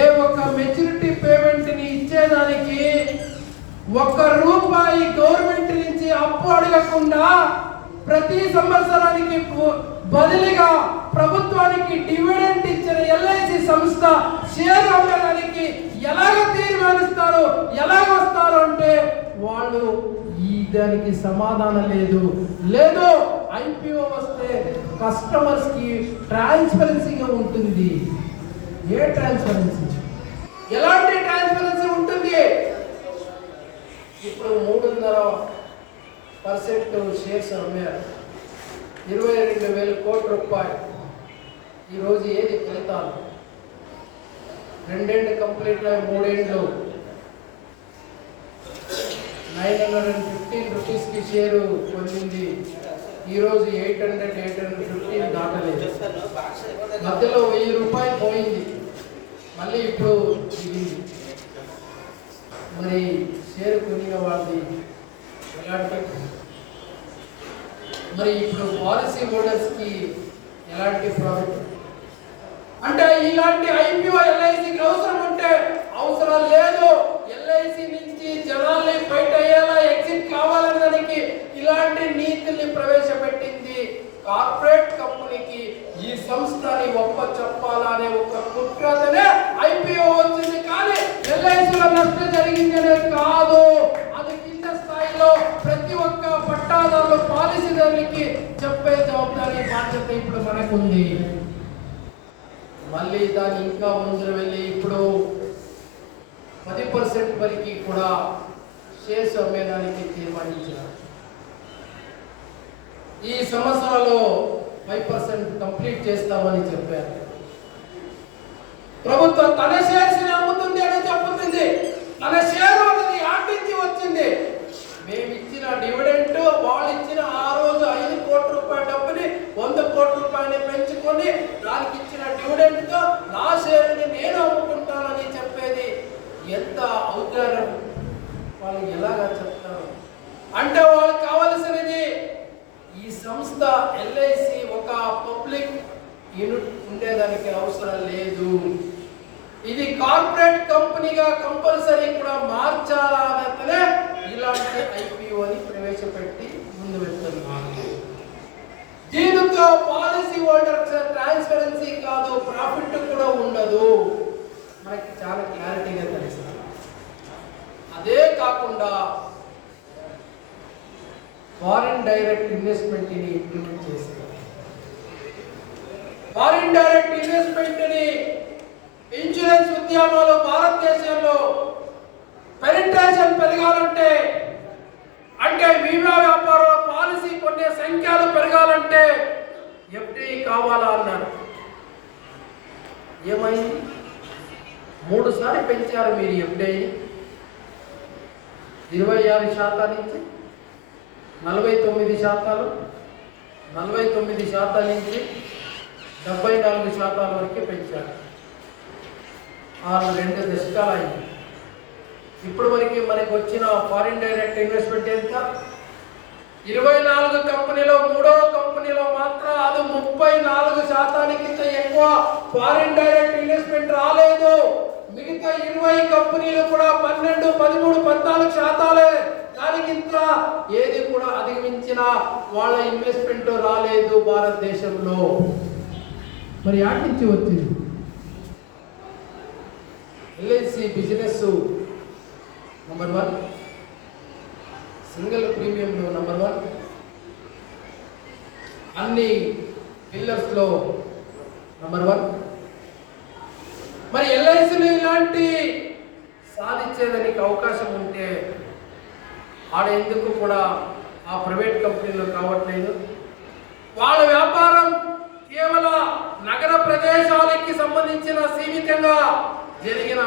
ఏ ఒక్క మెచ్యూరిటీ పేమెంట్ని ఇచ్చేదానికి ₹1 గవర్నమెంట్ నుంచి అప్పు అడగకుండా ప్రతి సంవత్సరానికి బదిలీగా ప్రభుత్వానికి డివిడెంట్ ఇచ్చిన ఎల్ఐసి సంస్థ షేర్ అమ్మడానికి ఎలాగ తీర్మానిస్తారు, ఎలాగ వస్తారు అంటే వాళ్ళు దానికి సమాధానం లేదు. ఐపీఓ వస్తే కస్టమర్స్ కి ట్రాన్స్పరెన్సీగా ఉంటుంది. ఏ ట్రాన్స్పరెన్సీ? ఎలాంటి ట్రాన్స్పరెన్సీ ఉంటుంది? ఇప్పుడు 3.5% షేర్స్ అమ్మారు, 22,000 కోట్ల రూపాయలు. ఈరోజు ఏది ఫలితాలు? 2 ఏళ్ళు కంప్లీట్ అయ్యి 3 ఏళ్ళు 915 రూపీస్కి షేరు పొందింది. ఈరోజు 815 దాటలేదు. మధ్యలో ₹1000 పోయింది, మళ్ళీ ఇప్పుడు దిగింది. మరి షేర్ కొనిన వాళ్ళది ఎలాంటి? మరి ఇప్పుడు పాలసీ హోల్డర్స్కి ఎలాంటి ప్రాఫిట్? అంటే ఇలాంటి ఐపీఓ ఎల్ఐసికి అవసరం ఉంటే అవసరం లేదు. ఎల్ఐసి నుంచి జనాల్ని బయట అయ్యేలా ఎగ్జిట్ కావాలనడానికి ఇలాంటి నీతిని ప్రవేశపెట్టింది. కార్పొరేట్ కంపెనీకి ఈ సంస్థని చెప్పాలనే ఒక కుట్రతోనే ఐపీఓ వచ్చింది. కానీ ఎల్ఐసిలో నష్టం జరిగిందనే కాదు, అది కింద స్థాయిలో ప్రతి ఒక్క పట్టాదారులు పాలసీదారులకి చెప్పే జవాబారి బాధ్యత ఇప్పుడు మనకుంది. మళ్ళీ దాన్ని ఇంకా ముందు వెళ్ళి ఇప్పుడు 10% వరకు కూడా షేర్స్ అమ్మేదానికి తీర్మానించారు. ఈ సంవత్సరంలో 5% కంప్లీట్ చేస్తామని చెప్పారు. ప్రభుత్వం తన షేర్స్ అమ్ముతుంది అని చెప్తుంది. తన షేర్ అనేది ఆటించి వచ్చింది. మేము ఇచ్చిన డివిడెంట్, వాళ్ళు ఇచ్చిన ఆ రోజు 5 కోట్ల రూపాయల డబ్బుని 100 కోట్ల రూపాయలని పెంచుకొని దానికి ఇచ్చిన డివిడెంట్ తో నా షేర్ని నేను అమ్ముకుంటానని చెప్పేది ఎంత ఔదార్యం! వాళ్ళు ఎలాగా చెప్తారు అంటే వాళ్ళకి కావలసినది ఈ సంస్థ ఎల్ఐసి ఒక పబ్లిక్ యూనిట్ ఉండేదానికి అవసరం లేదు. ఇది కార్పొరేట్ కంపెనీగా కంపల్సరీ కూడా మార్చాలనే ఇలాంటి ఐపీఓని ప్రవేశపెట్టి ముందు వెళ్తున్నారు. దీనితో పాలసీ హోల్డర్స్ ట్రాన్స్పరెన్సీ కాదు, ప్రాఫిట్ కూడా ఉండదు. మనకి చాలా క్లారిటీగా తెలుసు. అదే కాకుండా ఫారిన్ డైరెక్ట్ ఇన్వెస్ట్మెంట్ ని ఇంప్లిమెంట్ చేశారు. ఫారిన్ డైరెక్ట్ ఇన్వెస్ట్మెంట్ ని ఇన్సూరెన్స్ ఉద్యమాలు భారతదేశంలో పెనిట్రేషన్ పెరగాలంటే, అంటే బీమా వ్యాపారం పాలసీ కొనే సంఖ్యలు పెరగాలంటే ఎఫ్డీఐ కావాలా అన్నారు. ఏమైంది? 3 సార్లు పెంచారు మీరు ఎఫ్డీఐ. 26% నుంచి 49%, 49% నుంచి 74% వరకు పెంచారు. 2 దశకాలు అయింది. ఇప్పుడు వరకు మనకు వచ్చిన ఫారిన్ డైరెక్ట్ ఇన్వెస్ట్మెంట్ ఎంత? 24 కంపెనీలో 3వ కంపెనీలో మాత్రం అది 34% ఎక్కువ ఫారిన్ డైరెక్ట్ ఇన్వెస్ట్మెంట్ రాలేదు. మిగతా 20 కంపెనీలు కూడా 12, 13, 14% దానికింత ఏది కూడా అధిగమించిన వాళ్ళ ఇన్వెస్ట్మెంట్ రాలేదు భారతదేశంలో. మరి ఆటి నుంచి వచ్చింది ఎల్ఐసి బిజినెస్ నంబర్ 1, సింగిల్ ప్రీమియంలో నంబర్ 1, అన్ని పిల్లర్స్లో నంబర్ 1. మరి ఎల్ఐసిలో ఇలాంటి సాధించేదానికి అవకాశం ఉంటే ఆడ ఎందుకు కూడా ఆ ప్రైవేట్ కంపెనీలో కావట్లేదు? వాళ్ళ వ్యాపారం కేవలం నగర ప్రదేశాలకి సంబంధించిన సీమితంగా జరిగిన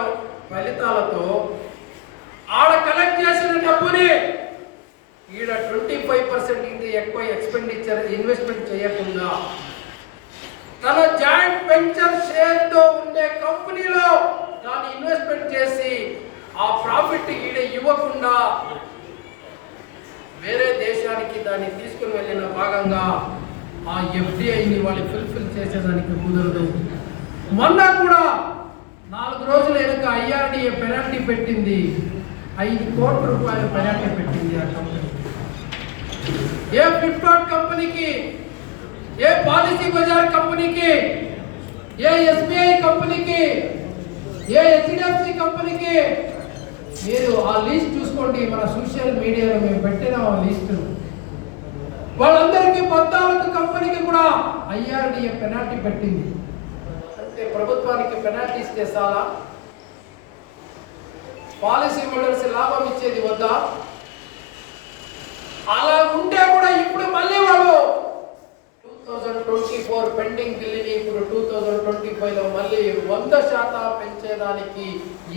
ఫలితాలతో ఆడ కలెక్ట్ చేసిన డబ్బుని ఈడ 25% ఇంకా ఎక్కువ ఎక్స్పెండిచర్ ఇన్వెస్ట్మెంట్ చేయకుండా తన జాయింట్ వెంచర్ షేర్ తో ఉండే కంపెనీలో దాన్ని ఇన్వెస్ట్మెంట్ చేసి ఆ ప్రాఫిట్ ఈడ ఇవ్వకుండా వేరే దేశానికి దాన్ని తీసుకుని వెళ్ళిన భాగంగా ఆ ఎఫ్డిఐని వాళ్ళు ఫుల్ఫిల్ చేసేదానికి కుదరదు. మొన్న కూడా 4 రోజుల వెనుక ఐఆర్డిఏ పెనాల్టీ పెట్టింది, 5 కోట్ల రూపాయల పెనాల్టీ పెట్టింది ఆ కంపెనీ. ఏ ఫ్లిప్కార్ట్ కంపెనీకి, ఏ పాలసీ బజార్ కంపెనీకి, ఏ ఎస్బీఐ కంపెనీకి, ఏ హెచ్డిఎఫ్సి కంపెనీకి మీరు ఆ లిస్ట్ చూసుకోండి. మన సోషల్ మీడియాలో మేము పెట్టిన ఆ లిస్టు వాళ్ళందరికీ 14 కంపెనీకి కూడా ఐఆర్డిఏ పెనాల్టీ పెట్టింది. అంటే ప్రభుత్వానికి పెనాల్టీ ఇస్తే చాలా పాలసీ హోల్డర్స్ లాభం ఇచ్చేది వద్దా? అలా ఉంటే కూడా ఇప్పుడు మళ్ళీ వాళ్ళు 2024 పెండింగ్ బిల్లుని ఇప్పుడు 2025 లో మళ్ళీ 100% పెంచేదానికి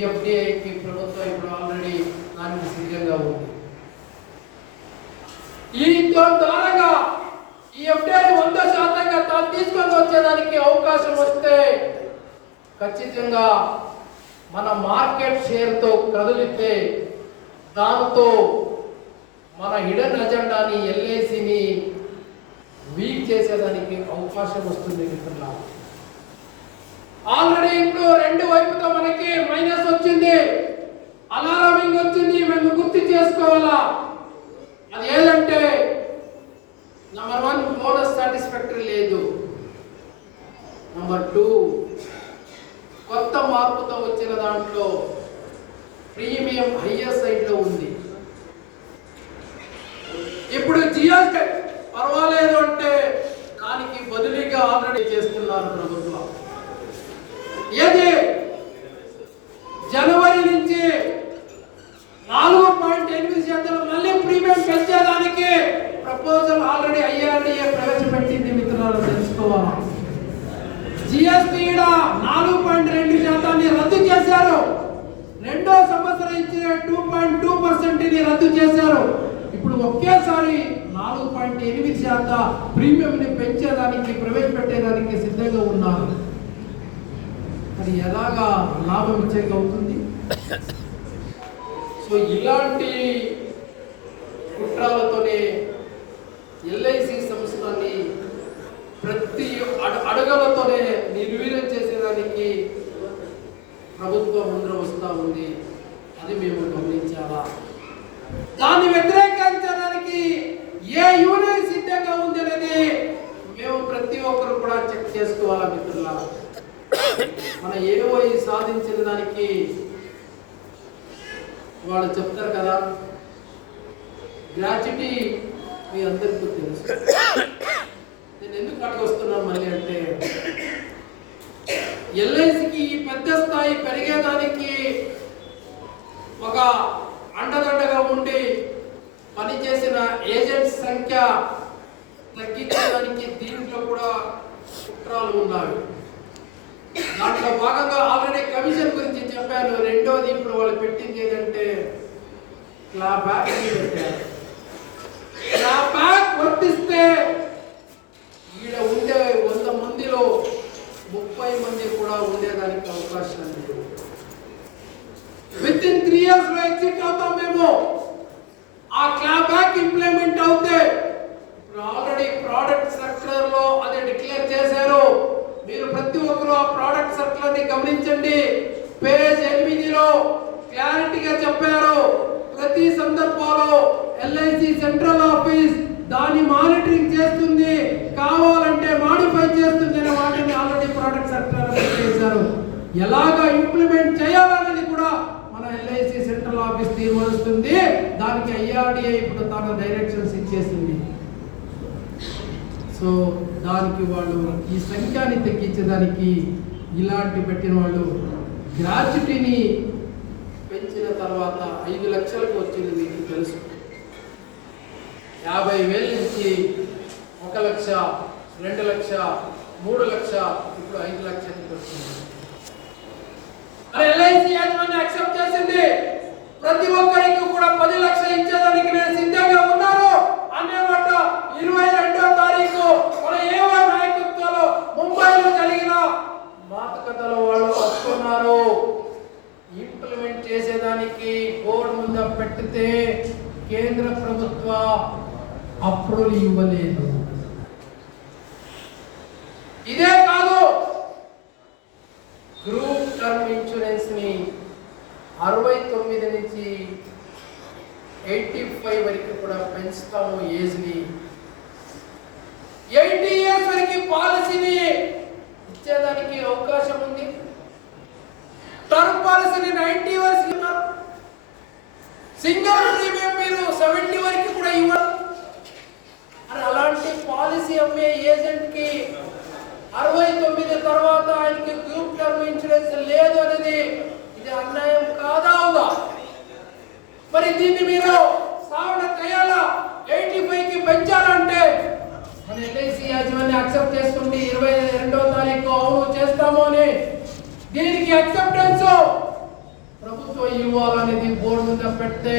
ఎఫ్డిఐకి ప్రభుత్వం ఇప్పుడు ఆల్రెడీ దానికి సిద్ధంగా ఉంది. ఈ ద్వారాగా ఈ ఎఫ్డిఐ 100%గా తాను తీసుకొని వచ్చేదానికి అవకాశం వస్తే ఖచ్చితంగా మన మార్కెట్ షేర్తో కదిలితే దాంతో మన హిడెన్ అజెండాని ఎల్ఐసిని వీక్ చేసేదానికి అవకాశం వస్తుంది మిత్రులారా. ఆల్రెడీ ఇప్పుడు 2 వైపుతో మనకి మైనస్ వచ్చింది, అలారమింగ్ వచ్చింది. మేము గుర్తు చేసుకోవాలా, అది ఏదంటే నంబర్ 1 బోనస్ సాటిస్ఫాక్టరీ లేదు, నంబర్ 2 కొత్త మార్పుతో వచ్చిన దాంట్లో ప్రీమియం హయ్యర్ సైడ్ లో ఉంది. ఇప్పుడు జిఎస్టీ పర్వాలేదు అంటే దానికి బదులుగా ఆల్రెడీ చేస్తున్నారు ప్రభుత్వం. ఏది జనవరి నుంచి 4.8% మళ్ళీ ప్రీమియం పెంచేదానికి ప్రపోజల్ ఆల్రెడీ ఐఆర్డిఏ ప్రవేశపెట్టింది మిత్రులారా, తెలుసుకోవాలి. జిఎస్టీ 4.2% రద్దు చేశారు, 2వ సంవత్సరం ఇచ్చిన 2.2% రద్దు చేశారు. ఇప్పుడు ఒకేసారి 4.8% ప్రీమియంని పెంచేదానికి ప్రవేశపెట్టేదానికి సిద్ధంగా ఉన్నారు. మరి ఎలాగా లాభం ఇచ్చేకవుతుంది? సో ఇలాంటి కుట్రాలతోనే ఎల్ఐసి సంస్థని ప్రతి అడుగులతోనే నిర్వీర్యం చేసేదానికి ప్రభుత్వం ముందర వస్తూ ఉంది. అది మేము గమనించాలా. దాన్ని వ్యతిరేకించడానికి ఏ యూనియన్ సిద్ధంగా ఉంది అనేది మేము ప్రతి ఒక్కరు కూడా చెక్ చేసుకోవాలా మిత్రులారా. మన ఏఓఐ సాధించిన దానికి వాళ్ళు చెప్తారు కదా, గ్రాట్యుటీ మీ అందరికీ తెలుసు. నేను ఎందుకు అడగొస్తున్నాను మళ్ళీ అంటే, ఎల్ఐసికి ఈ పెద్ద స్థాయి పెరిగేదానికి ఒక అండదండగా ఉండి పనిచేసిన ఏజెంట్స్ సంఖ్య తగ్గించడానికి దీంట్లో కూడా కుట్రాలు ఉన్నాయి. దాంట్లో భాగంగా ఆల్రెడీ కమిషన్ గురించి చెప్పాను. రెండోది ఇప్పుడు వాళ్ళు పెట్టింది ఏంటంటే క్లాప్ బ్యాక్ పెట్టారు. క్లాప్ బ్యాక్ వర్తిస్తే ఈడ ఉండే 100 మందిలో 30 మంది కూడా ఉండేదానికి అవకాశం లేదు. విత్ ఇన్ 3 years లో ఎగ్జిట్ అవుతాం మేము. ఆ క్లాప్ బ్యాక్ ఇంప్లిమెంట్ అవుతే ఆల్రెడీ ప్రోడక్ట్ సెక్టర్ లో అది డిక్లేర్ చేశారు. మీరు ప్రతి ఒక్కరు ఆ ప్రోడక్ట్ సెక్టర్ ని గమనించండి. పేజ్ 8లో క్లారిటీగా చెప్పారు. ప్రతి సందర్భంలో ఎల్ఐసి సెంట్రల్ ఆఫీస్ దాన్ని మానిటరింగ్ చేస్తుంది, కావాలంటే మాడిఫై చేస్తుంది అనే వాటిని ఆల్రెడీ ప్రోడక్ట్ సెక్టర్ చేశారు. ఎలాగా ఇంప్లిమెంట్ చేయాలనేది కూడా మన ఎల్ఐసి సెంట్రల్ ఆఫీస్ తీర్మానిస్తుంది. దానికి ఐఆర్డిఏ ఇప్పుడు తన డైరెక్షన్స్ ఇచ్చేసింది. సో దానికి వాళ్ళు ఈ సంఖ్యని తగ్గించడానికి ఇలాంటి పెట్టిన వాళ్ళు గ్రాట్యుటీని పెంచిన తర్వాత 5 లక్షలకు వచ్చింది. మీకు తెలుసు, 50,000 నుంచి 1 లక్ష, 2 లక్ష, 3 లక్ష, ఇప్పుడు 5 లక్షలకి వచ్చింది. ఎల్ఐసి యాజమాన్యం యాక్సెప్ట్ చేసింది. ప్రతి ఒక్కరికి కూడా 10 లక్షలు ఇచ్చేదానికి నేను సిద్ధంగా ఉన్నాను అనేమాట 22వ తారీఖు మన ఏవో నాయకత్వంలో ముంబైలో పెట్టితే కేంద్ర ప్రభుత్వ అప్రూవల్ ఇవ్వలేదు. ఇదే కాదు, గ్రూప్ టర్మ్ ఇన్సూరెన్స్ ని 69 నుంచి 85 వరకు కూడా పెంచుతాము. ఏజ్ ని 80 ఇయర్స్ వరకు పాలసీని ఇచ్చేదానికి అవకాశం ఉంది. టర్మ్ పాలసీని 90 ఇయర్స్ ఇవ్వరు. సింగిల్ ప్రీమియం మీరు 70 వరకు కూడా ఇవ్వరు. అలాంటి పాలసీ అమ్మే ఏజెంట్ కి 69 తర్వాత ఆయనకి గ్రూప్ టర్మ్ ఇన్సూరెన్స్ లేదు అనేది ఇది అన్యాయం కాదా? అవుదా? మరి దీన్ని మీరు సావన చేయాలా? 85 కి పెంచాలంటే మన ఎల్ఐసి యాజమాన్యం యాక్సెప్ట్ చేసుకుంటే 22వ తారీఖు అవును చేస్తాము అని దీనికి యాక్సెప్టెన్స్ ప్రభుత్వం ఇవ్వాలనేది బోర్డు మీద పెడితే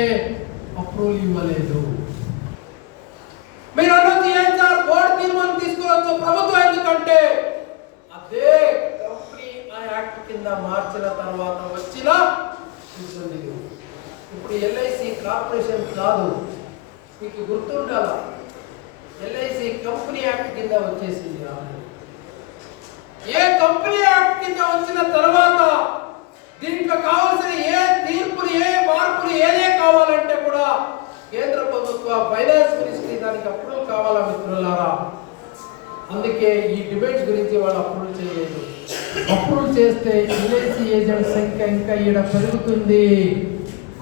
అప్రూవల్ ఇవ్వలేదు. మీరు అన్నది ఏం సార్, బోర్డు తీర్మానం తీసుకోవచ్చు ప్రభుత్వం, ఎందుకంటే అదే కంపెనీ యాక్ట్ కింద మార్చిన తర్వాత వచ్చిన ఇప్పుడు ఎల్ఐసి కార్పొరేషన్ కాదు, మీకు గుర్తుండాల, ఎల్ఐసి కంపెనీ యాక్ట్ కింద వచ్చేసింది. ఏ కంపెనీ యాక్ట్ కింద వచ్చిన తర్వాత దీంట్లో కావాల్సిన ఏ తీర్పులు ఏ మార్పులు ఏదే కావాలంటే కూడా కేంద్ర ప్రభుత్వ ఫైనాన్స్ మినిస్ట్రీ దానికి అప్రూవల్ కావాలా మిత్రులారా. అందుకే ఈ డిబేట్స్ గురించి వాళ్ళు అప్రూవల్ చేయలేదు. అప్రూవల్ చేస్తే ఎల్ఐసి ఏజెంట్ సంఖ్య ఇంకా ఈడ పెరుగుతుంది.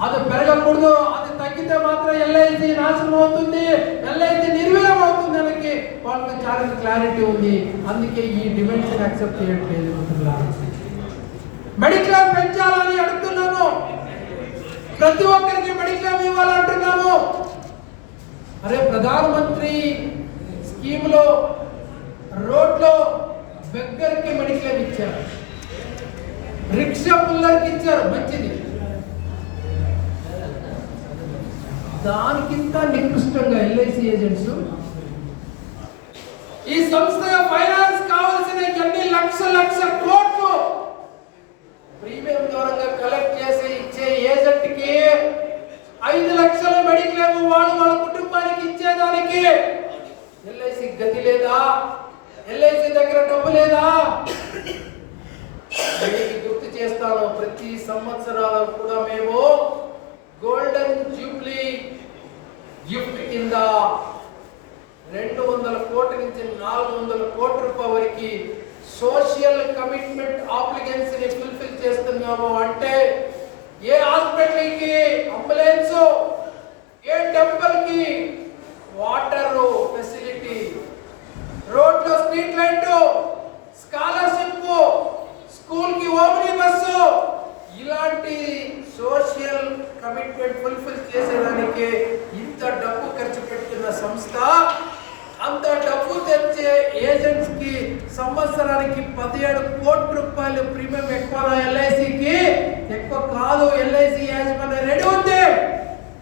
అది పెరగకూడదు, అది తగ్గితే మాత్రం ఎల్ఐసి నాశనం అవుతుంది, ఎల్ఐసి నిర్వీర్యం అవుతుంది అని వాళ్ళకి చాలా క్లారిటీ ఉంది. అందుకే ఈ డిబేట్స్ యాక్సెప్ట్ చేయట్లేదు మిత్రులారా. మెడిక్లెయిమ్ పెంచాలని అడుగుతున్నాము, ప్రతి ఒక్కరికి మెడిక్లెయిమ్ ఇవ్వాలంటున్నాము. అరే ప్రధానమంత్రి స్కీమ్ లో రోడ్లో బెగ్గర్కి మెడిక్లెయిమ్ ఇచ్చారు, రిక్షా పుల్లర్కి ఇచ్చారు, మంచిది. దానికింత నికృష్టంగా ఎల్ఐసి ఏజెంట్స్ ఈ సంస్థగా ఫైనాన్స్ కావాల్సిన ఎన్ని లక్ష కోట్లు ప్రీమియం దూరంగా కలెక్ట్ చేసి ఇచ్చే ఏజెంట్ కి 5 లక్షల మెడిక్లెయిమ్ వాళ్ళ కుటుంబానికి ఇచ్చేదానికి ఎల్ఐసి గతి లేదా? ఎల్ఐసి దగ్గర డబ్బు లేదా? గుర్తు చేస్తాను, ప్రతి సంవత్సరాలు కూడా మేము గోల్డెన్ జూబ్లీ గిఫ్ట్ కింద 200 కోట్ల నుంచి 400 కోట్ల రూపాయల వరకు సోషల్ కమిట్మెంట్ ఆబ్లిగెన్స్ ని ఫుల్ఫిల్ చేస్తున్నాము. అంటే ఏ హాస్పిటల్ కి అంబులెన్స్, ఏ టెంపుల్ కి వాటర్ ఫెసిలిటీ, రోడ్ లో స్ట్రీట్ లైట్, స్కాలర్షిప్, స్కూల్ కి ఓమ్ని బస్సు, ఇలాంటి సోషల్ కమిట్మెంట్ ఫుల్ఫిల్ చేసేదానికి ఇంత డబ్బు ఖర్చు పెడుతున్న సంస్థ అంత డబ్బు తెచ్చే ఏజెంట్స్ కి సంవత్సరానికి 17 కోట్ల రూపాయలు ప్రీమియం ఎక్కువ. ఎల్ఐసికి ఎక్కువ కాదు. ఎల్ఐసి యాజమాన్యం రెడీ ఉంది,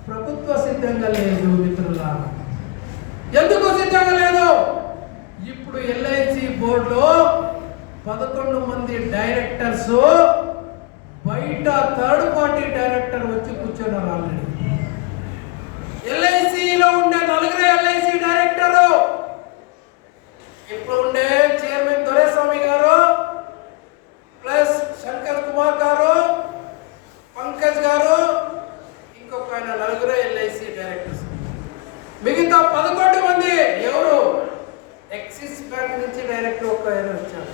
ప్రభుత్వ సిద్ధంగా లేదు మిత్రులారా. ఎందుకు సిద్ధంగా లేదు? ఇప్పుడు ఎల్ఐసి బోర్డులో 11 మంది డైరెక్టర్స్ బయట థర్డ్ పార్టీ డైరెక్టర్ వచ్చి కూర్చున్నారు. ఆల్రెడీ ఎల్ఐసిలో ఉండే 4 ఎల్ఐసి డైరెక్టర్, ఇప్పుడు ఉండే చైర్మన్ దొరేస్వామి గారు ప్లస్ శంకర్ కుమార్ గారు, పంకజ్ గారు, ఇంకొక ఆయన 4 ఎల్ఐసి డైరెక్టర్స్. మిగతా 11 మంది ఎవరు? ఎక్సిస్ బ్యాంక్ నుంచి డైరెక్టర్ ఒక ఆయన వచ్చారు,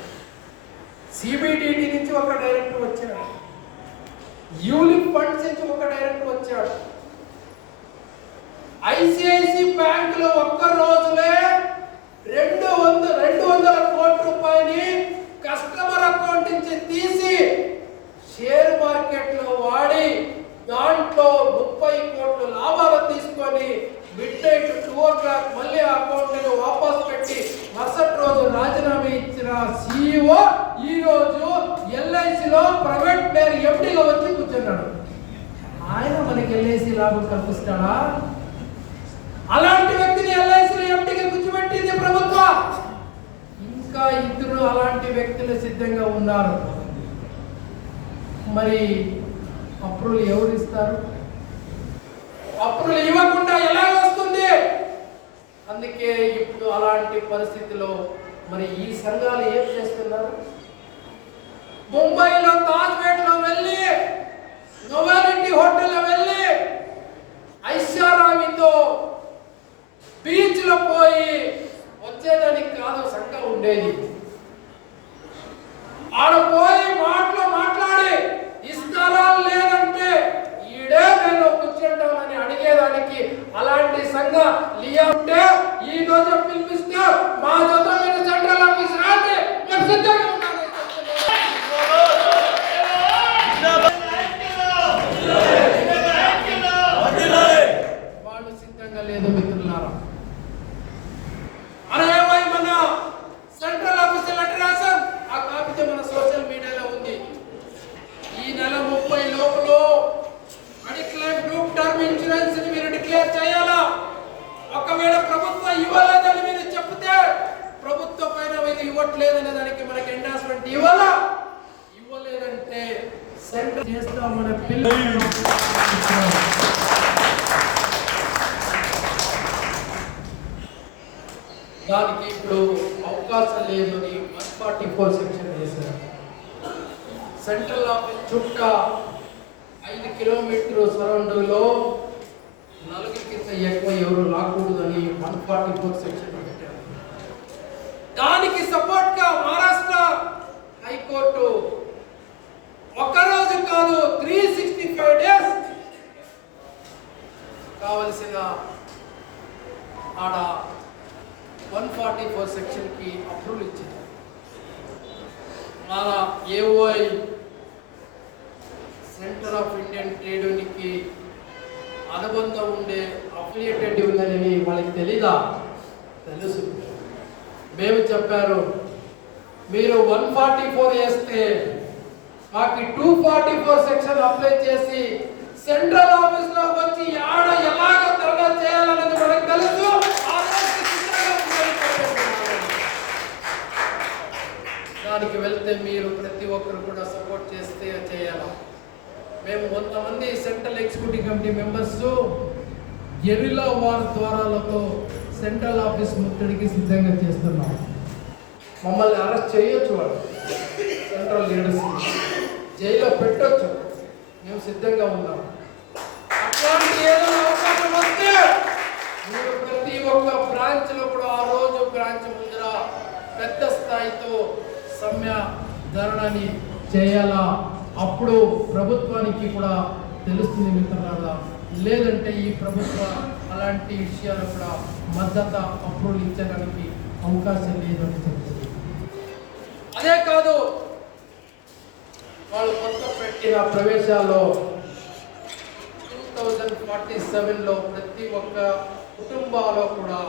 సిబిడిటి నుంచి ఒక డైరెక్టర్ వచ్చాడు, యూలిప్ ఫండ్స్ నుంచి ఒక డైరెక్టర్ వచ్చాడు. ఐసిఐసి బ్యాంక్ లో ఒక్క రోజులే 200 కోట్ల రూపాయలు కస్టమర్ అకౌంట్ నుంచి తీసి షేర్ మార్కెట్ లో వాడి దాంట్లో 30 కోట్ల లాభాలు తీసుకొని మిడ్ నైట్ 2 o'clock మళ్ళీ అకౌంట్ వాపస్ పెట్టి మరుసటి రోజు రాజీనామా ఇచ్చిన సిఇఓ ఈ రోజు ఎల్ఐసిలో ప్రైవేట్ ప్లేయర్ ఎండిగా వచ్చి కూర్చున్నాడు. ఆయన మనకి ఎల్ఐసి లాభం కల్పిస్తాడా? అలాంటి వ్యక్తిని ఎల్ఐసిలో ఎండిగా కూర్చోబెట్టింది ప్రభుత్వం. ఇంకా 2 అలాంటి వ్యక్తులు సిద్ధంగా ఉన్నారు. మరి అప్రూవల్ ఎవరు ఇస్తారు? అప్పులు ఇవ్వకుండా ఎలా వస్తుంది? అందుకే ఇప్పుడు అలాంటి పరిస్థితిలో మరి ఈ సంఘాలు ఏం చేస్తున్నారు? ముంబైలో తాజ్ లో వెళ్ళి, నోవాలిటీ హోటల్లో వెళ్ళి, ఐషారామితో బీచ్ లో పోయి వచ్చేదానికి కాదు సంఘం ఉండేది. ఆడ పోయి మాట్లాడి ఇస్తారా లేదంటే ఈడే నేను కూర్చుంటానని అడిగేదానికి అలాంటి సంఘ లియా ఉంటే ఈ రోజు పిలిపిస్తే మా జత మీద సెంట్రల్ ఆఫీస్ రాండి, మేము సిద్ధంగా ఉన్నాను. వాళ్ళు సిద్ధంగా లేదు మిత్రులారా. మన సెంట్రల్ ఆఫీస్ లెటర్ రాసాం, ఆ కాపీతో మన సోషల్ మీడియాలో ఉంది. ఈ నెల 30 లోపల మెడిక్లెయిమ్ గ్రూప్ టర్మ్ ఇన్సూరెన్స్ ని మీరు డిక్లేర్ చేయాలా. ఒకవేళ ప్రభుత్వం ఇవ్వలేదని మీరు చెప్తే ప్రభుత్వం పైన ఇది ఇవ్వట్లేదనే దానికి మనకి ఎండార్స్మెంట్ ఇవ్వాలా. ఇవ్వలేదంటే సెంట్రల్ చేస్తాం మన పిల్లలు. దానికి ఇప్పుడు అవకాశం లేదని 144 సెక్షన్ వేశారు. సెంట్రల్ ఆఫీస్ చుట్ట 5 కిలోమీటర్ సరౌండ్లో నలుగురికింత ఎక్కువ ఎవరు రాకూడదని 144 సెక్షన్ పెట్టారు. దానికి సపోర్ట్ గా మహారాష్ట్ర హైకోర్టు ఒక్కరోజు కాదు 365 డేస్ కావలసిన ఆడ 144 సెక్షన్ కి అప్రూవల్ ఇచ్చింది. మన AOI centre of Indian trade యూనియన్కి అనుబంధం ఉండే అఫిలియేటెడ్ ఉందని వాళ్ళకి తెలీదా? తెలుసు. మేము చెప్పారు, మీరు 144 వేస్తే మాకు 244 సెక్షన్ అప్లై చేసి సెంట్రల్ ఆఫీస్ లో వచ్చి ఆడ ఎలాగ ధర్నా చేయాలనేది మనకు తెలుసు. దానికి వెళ్తే మీరు ప్రతి ఒక్కరు కూడా సపోర్ట్ చేస్తే చేయాలి. మేము 100 మంది central executive committee members guerrilla war ద్వారాలతో సెంట్రల్ ఆఫీస్ ముట్టడికి సిద్ధంగా చేస్తున్నాం. మమ్మల్ని అరెస్ట్ చేయొచ్చు, వాళ్ళు సెంట్రల్ లీడర్స్ జైల్లో పెట్టొచ్చు, మేము సిద్ధంగా ఉన్నాం. అట్లాంటి ఏదైనా అవకాశం వస్తే మీరు ప్రతి ఒక్క బ్రాంచ్ లో కూడా ఆ రోజు బ్రాంచ్ ముందర పెద్ద స్థాయితో సమ్మె ధరణని చేయాలా. అప్పుడు ప్రభుత్వానికి కూడా తెలుస్తుంది మిత్రులారా. లేదంటే ఈ ప్రభుత్వం అలాంటి విషయాలు కూడా మద్దతు అప్రూవల్ ఇచ్చడానికి అవకాశం లేదని చెప్తుంది. అదే కాదు, వాళ్ళు కొత్త పెట్టిన ప్రవేశాల్లో 2047లో ప్రతి ఒక్క కుటుంబాల్లో కూడా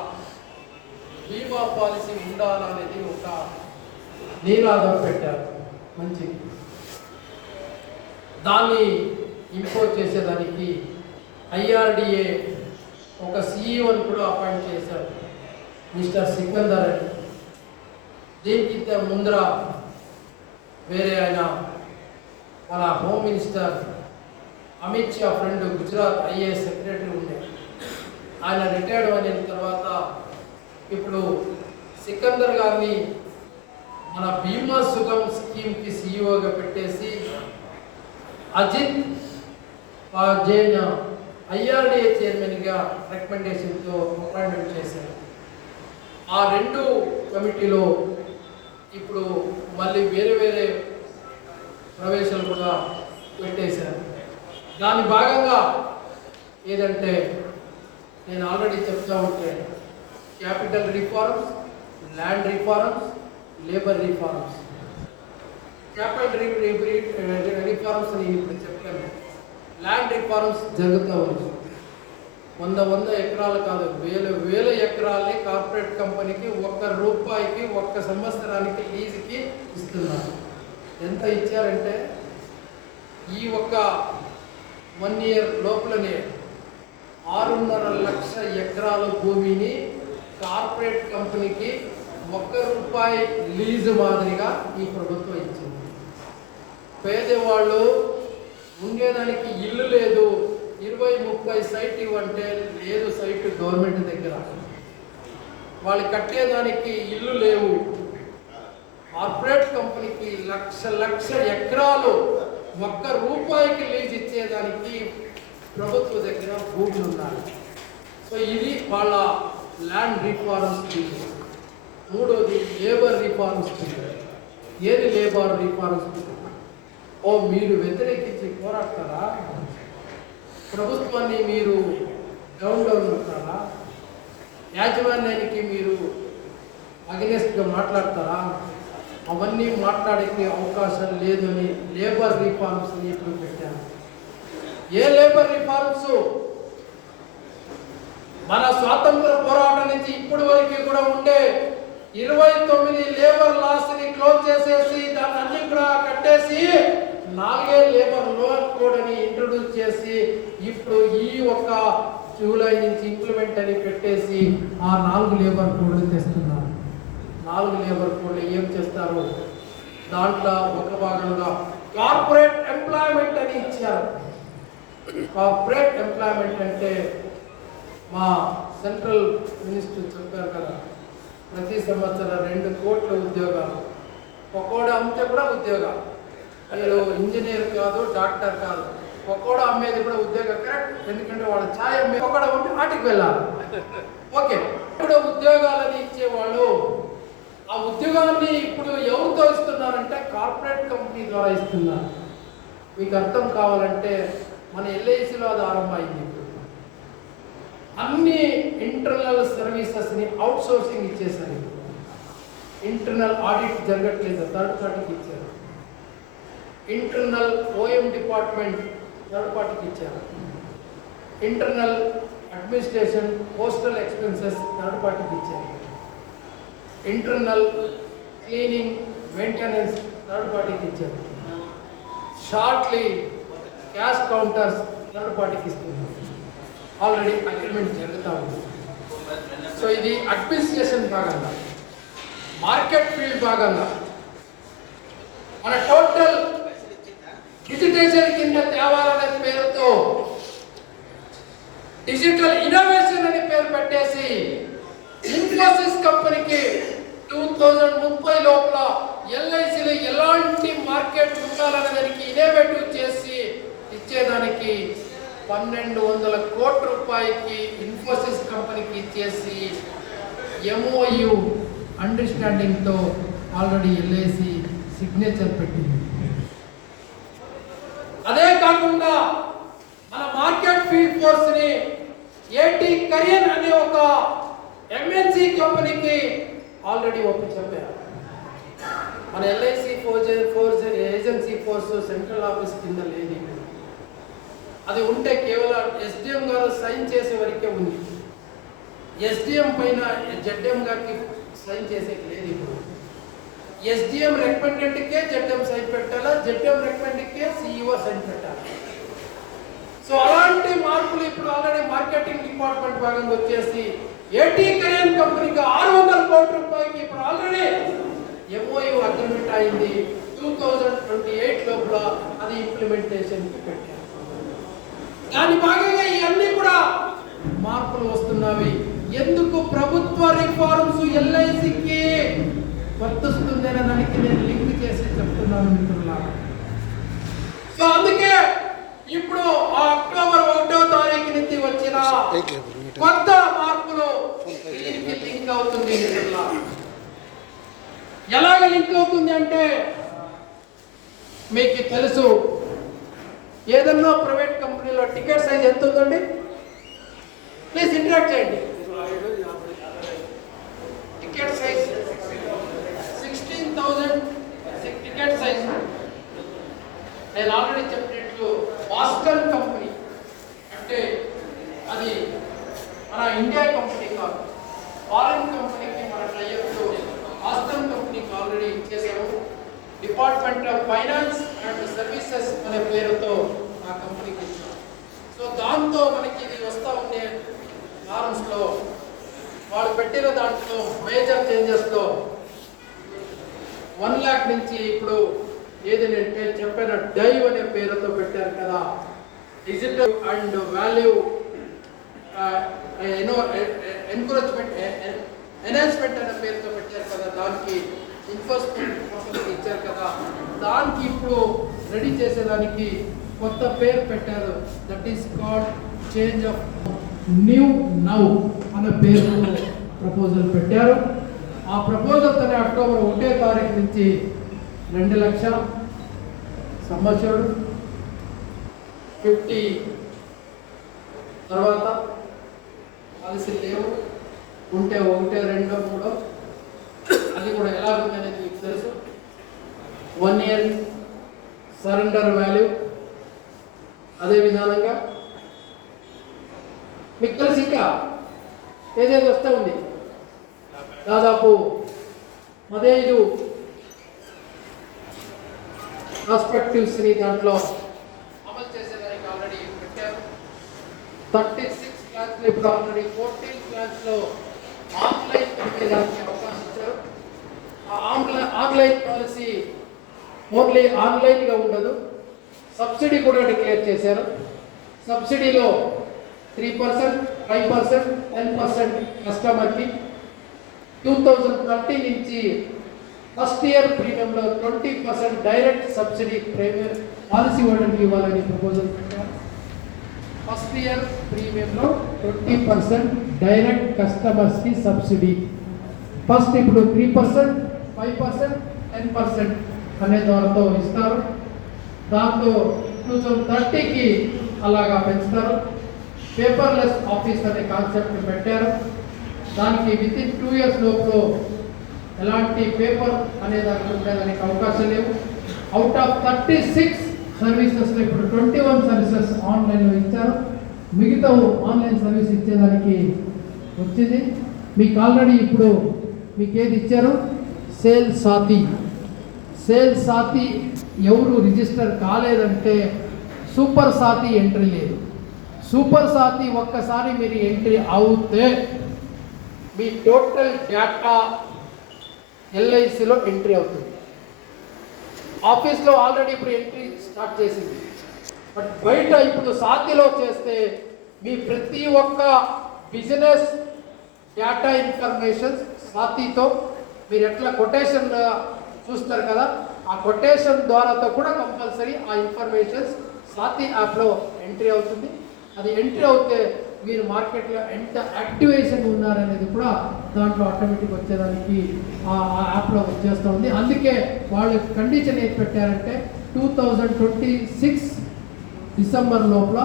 బీమా పాలసీ ఉండాలనేది ఒక నినాదం పెట్టారు. మంచి దాన్ని ఇంపోజ్ చేసేదానికి ఐఆర్డిఏ ఒక సిఇఓని కూడా అపాయింట్ చేశారు, మిస్టర్ సికందర్ అని. దీనికి ముందర వేరే ఆయన మన home minister Amit Shah friend Gujarat IAS secretary ఉండే, ఆయన రిటైర్డ్ అయిన తర్వాత ఇప్పుడు సికందర్ గారిని మన బీమా సుగమ్ స్కీమ్కి సిఇఓగా పెట్టేసి అజిత్ జైన్ ఐఆర్డిఏ చైర్మన్గా రికమెండేషన్తో అపాయింట్మెంట్ చేశారు. ఆ 2 కమిటీలో ఇప్పుడు మళ్ళీ వేరే వేరే ప్రవేశాలు కూడా పెట్టేశారు. దాని భాగంగా ఏదంటే నేను ఆల్రెడీ చెప్తా ఉంటే capital reforms, land reforms, labour reforms. Capital reforms నేను ఇప్పుడు చెప్పాను. ల్యాండ్ రిఫార్మ్స్ జరుగుతూ ఉంది. 100 ఎకరాలు కాదు, వేల ఎకరాలని కార్పొరేట్ కంపెనీకి ₹1 1 సంవత్సరానికి లీజుకి ఇస్తున్నారు. ఎంత ఇచ్చారంటే ఈ 1 ఇయర్ లోపలనే 6.5 లక్షల ఎకరాల భూమిని కార్పొరేట్ కంపెనీకి ₹1 లీజు మాదిరిగా ఈ ప్రభుత్వం ఇచ్చింది. పేదవాళ్ళు ఉండేదానికి ఇల్లు లేదు, 20-30 సైట్ ఇవ్వంటే లేదు, సైట్ గవర్నమెంట్ దగ్గర, వాళ్ళు కట్టేదానికి ఇల్లు లేవు. కార్పొరేట్ కంపెనీకి లక్ష ఎకరాలు ₹1 లీజ్ ఇచ్చేదానికి ప్రభుత్వ దగ్గర భూములు ఉన్నాయి. సో ఇది వాళ్ళ ల్యాండ్ రిఫార్మ్స్ బిల్. మూడోది లేబర్ రిఫార్మ్స్ బిల్. ఏది లేబర్ రిఫార్మ్స్ బిల్? మీరు వ్యతిరేకించి పోరాడతారా? ప్రభుత్వాన్ని మీరు డౌన్ అవుతారా? యాజమాన్యానికి మీరు అగెనెస్ట్గా మాట్లాడతారా? అవన్నీ మాట్లాడే అవకాశం లేదని లేబర్ రిఫార్మ్స్ ఇప్పుడు పెట్టాను. ఏ లేబర్ రిఫార్మ్స్? మన స్వాతంత్ర పోరాటం నుంచి ఇప్పటి వరకు కూడా ఉండే 29 లేబర్ లాస్ ని క్లోజ్ చేసేసి దాన్ని అన్ని కూడా కట్టేసి 4 లేబర్ లోన్ కోడ్ అని ఇంట్రొడ్యూస్ చేసి ఇప్పుడు ఈ ఒక్క జూలై నుంచి ఇంప్లిమెంట్ అని పెట్టేసి ఆ 4 లేబర్ కోడ్లు తెస్తున్నారు. 4 లేబర్ కోడ్లు ఏం చేస్తారు? దాంట్లో ఒక భాగంగా కార్పొరేట్ ఎంప్లాయ్మెంట్ అని ఇచ్చారు. కార్పొరేట్ ఎంప్లాయ్మెంట్ అంటే మా సెంట్రల్ మినిస్టర్ చెప్పారు కదా, ప్రతి సంవత్సరం 2 కోట్ల ఉద్యోగాలు. పకోడా అమ్మితే కూడా ఉద్యోగాలు. మీరు ఇంజనీర్ కాదు, డాక్టర్ కాదు, పకోడా అమ్మేది కూడా ఉద్యోగం. కరెక్ట్. ఎందుకంటే వాళ్ళ ఛాయ్ అమ్మే పకోడా ఉంటే వాటికి వెళ్ళాలి. ఓకే, ఇప్పుడు ఉద్యోగాలని ఇచ్చేవాళ్ళు ఆ ఉద్యోగాన్ని ఇప్పుడు ఎవరితో ఇస్తున్నారంటే కార్పొరేట్ కంపెనీ ద్వారా ఇస్తున్నారు. మీకు అర్థం కావాలంటే మన ఎల్ఐసిలో అది ఆరంభమైంది. అన్ని ఇంటర్నల్ సర్వీసెస్ని అవుట్ సోర్సింగ్ ఇచ్చేసారు. ఇంటర్నల్ ఆడిట్ జరగట్లేదు, థర్డ్ పార్టీకి ఇచ్చారు. ఇంటర్నల్ ఓఎం డిపార్ట్మెంట్ థర్డ్ పార్టీకి ఇచ్చారు. Internal administration postal expenses third పార్టీకి ఇచ్చారు. ఇంటర్నల్ క్లీనింగ్ మెయింటెనెన్స్ థర్డ్ పార్టీకి ఇచ్చారు. షార్ట్లీ క్యాష్ కౌంటర్స్ థర్డ్ పార్టీకి ఇస్తున్నారు. ఆల్రెడీ అగ్రిమెంట్ జరుగుతూ ఉంది. సో ఇది అడ్మినిస్ట్రేషన్ భాగంగా. మార్కెట్ ఫీల్డ్ భాగంగా మన టోటల్ డిజిటైజేషన్ కింద తేవాలనే పేరుతో డిజిటల్ ఇన్నోవేషన్ అనే పేరు పెట్టేసి ఇన్ఫోసిస్ కంపెనీకి 2030 లోపల ఎల్ఐసిలో ఎలాంటి మార్కెట్ ఉండాలనే దానికి ఇన్నోవేటివ్ చేసి ఇచ్చేదానికి 1200 కోట్ల రూపాయలకి ఇన్ఫోసిస్ కంపెనీకి ఇచ్చేసి ఎంఓయు అండర్స్టాండింగ్తో ఆల్రెడీ ఎల్ఐసి సిగ్నేచర్ పెట్టింది. అదే కాకుండా మన మార్కెట్ ఫీల్డ్ ఫోర్స్ ని ఏటీ కరియన్ అనే ఒక ఎంఎన్సి కంపెనీకి ఆల్రెడీ చెప్పారు. మన LIC force agency force central office కింద లేదు. అది ఉంటే కేవలం ఎస్డిఎం గారు సైన్ చేసే వరకే ఉంది. ఎస్డిఎం పైన జెడ్ఎం గారికి సైన్ చేసేది లేదు. ఇప్పుడు ఎస్డిఎం రికమెండెంట్కే జెడ్ఎం సైన్ పెట్టాలా, జెడ్ఎం రికమెండెంట్కే సిఇఓ సైన్ పెట్టాలి. సో అలాంటి మార్పులు ఇప్పుడు ఆల్రెడీ మార్కెటింగ్ డిపార్ట్మెంట్ భాగంగా వచ్చేసి ఏటీ కరియన్ కంపెనీకి 600 కోట్ల రూపాయలకి ఇప్పుడు ఆల్రెడీ ఎంఓయు అగ్రిమెంట్ అయింది. 2028 లోపల అది ఇంప్లిమెంటేషన్కి పెట్టారు. దాని భాగంగా ఇవన్నీ కూడా మార్పులు వస్తున్నవి. ఎందుకు ప్రభుత్వ రిఫార్మ్స్ ఎల్ఐసికి వర్తిస్తుంది అనే దానికి నేను లింక్ చేసి చెప్తున్నాను మిత్రులారా. సో అందుకే ఇప్పుడు అక్టోబర్ 1వ తారీఖు నుంచి వచ్చిన కొత్త మార్పులు దీనికి లింక్ అవుతుంది మిత్రులారా. ఎలాగ లింక్ అవుతుంది అంటే మీకు తెలుసు, ఏదన్నా ప్రైవేట్ కంపెనీలో టికెట్ సైజ్ ఎంత ఉందండి? ప్లీజ్ ఇంటరాక్ట్ చేయండి. Ticket size 16,000 ticket size. నేను ఆల్రెడీ చెప్పినట్లు బాస్టన్ కంపెనీ అంటే అది మన ఇండియా కంపెనీ కాదు, ఫారిన్ కంపెనీకి మన టైఅప్ బాస్టన్ కంపెనీకి ఆల్రెడీ ఇచ్చేసాము. Department of finance and services అనే పేరుతో ఆ కంపెనీకి ఇచ్చాం. సో దాంతో మనకి ఇది వస్తూ ఉండే ఫార్మ్స్లో వాళ్ళు పెట్టిన దాంట్లో మేజర్ చేంజెస్లో 1 lakh నుంచి ఇప్పుడు ఏదంటే చెప్పిన డైవ్ అనే పేరుతో పెట్టారు కదా. Digital and value encouragement enhancement అనే పేరుతో పెట్టారు కదా, దానికి ఎన్ఫోర్స్మెంట్ ఇచ్చారు కదా, దానికి ఇప్పుడు రెడీ చేసేదానికి కొత్త పేరు పెట్టారు. That is called change of new now అనే పేరు ప్రపోజల్ పెట్టారు. ఆ ప్రపోజల్తోనే అక్టోబర్ 1వ తారీఖు నుంచి 2 లక్షల సంవత్సరుడు 50 తర్వాత పాలసీ లేవు, ఉంటే 1, 2, 3 అది కూడా ఎలా ఉందనేది మీకు తెలుసు. 1 year సరెండర్ వాల్యూ, అదే విధానంగా మీకు తెలుసు ఇంకా ఏదేది వస్తూ ఉంది. దాదాపు 15 పర్స్పెక్టివ్స్ని దాంట్లో అమలు చేసేదానికి ఆల్రెడీ పెట్టారు. 36 ప్లాన్స్లో ఇప్పుడు ఆల్రెడీ 14 ప్లాన్స్లో ఆన్లైన్ పెట్టేదానికి అవకాశం ఇచ్చారు. ఆ ఆన్లైన్ పాలసీ ఓన్లీ ఆన్లైన్గా ఉండదు, సబ్సిడీ కూడా డిక్లేర్ చేశారు. సబ్సిడీలో 3%, 5%, 10% కస్టమర్కి 2030 నుంచి ఫస్ట్ ఇయర్ ప్రీమియంలో 20% డైరెక్ట్ సబ్సిడీ ప్రీమియం పాలసీ హోల్డర్కి ఇవ్వాలని ప్రపోజల్ పెట్టారు. ఫస్ట్ ఇయర్ ప్రీమియంలో 20% డైరెక్ట్ కస్టమర్స్కి సబ్సిడీ. ఫస్ట్ ఇప్పుడు 3%, 5%, 10% అనే ద్వారాతో ఇస్తారు. దాంతో 2030కి అలాగా పెంచుతారు. పేపర్లెస్ ఆఫీస్ అనే కాన్సెప్ట్ పెట్టారు. దానికి వితిన్ 2 years లోపల ఎలాంటి పేపర్ అనే దానికి ఉండేదానికి అవకాశం లేవు. అవుట్ ఆఫ్ 36 సర్వీసెస్లో ఇప్పుడు 21 సర్వీసెస్ ఆన్లైన్లో ఇచ్చారు. మిగతా ఆన్లైన్ సర్వీస్ ఇచ్చేదానికి వచ్చింది. మీకు ఆల్రెడీ ఇప్పుడు మీకు ఏది ఇచ్చారు, సేల్ సాతి. సేల్ సాతి ఎవరు రిజిస్టర్ కాలేదంటే సూపర్ సాతి ఎంట్రీ లేదు. సూపర్ సాతి ఒక్కసారి మీరు ఎంట్రీ అవుతే మీ టోటల్ డేటా ఎల్ఐసిలో ఎంట్రీ అవుతుంది. ఆఫీస్లో ఆల్రెడీ ఇప్పుడు ఎంట్రీ స్టార్ట్ చేసింది, బట్ బయట ఇప్పుడు సాతిలో చేస్తే మీ ప్రతి ఒక్క బిజినెస్ డేటా ఇన్ఫర్మేషన్ సాతితో మీరు ఎట్లా కొటేషన్ చూస్తారు కదా, ఆ కొటేషన్ ద్వారాతో కూడా కంపల్సరీ ఆ ఇన్ఫర్మేషన్స్ సాతి యాప్లో ఎంట్రీ అవుతుంది. అది ఎంట్రీ అవుతే మీరు మార్కెట్లో ఎంత యాక్టివేషన్ ఉన్నారనేది కూడా దాంట్లో ఆటోమేటిక్ వచ్చేదానికి ఆ యాప్లో వచ్చేస్తూ ఉంది. అందుకే వాళ్ళు కండిషన్ ఏది పెట్టారంటే 2026 డిసెంబర్ లోపల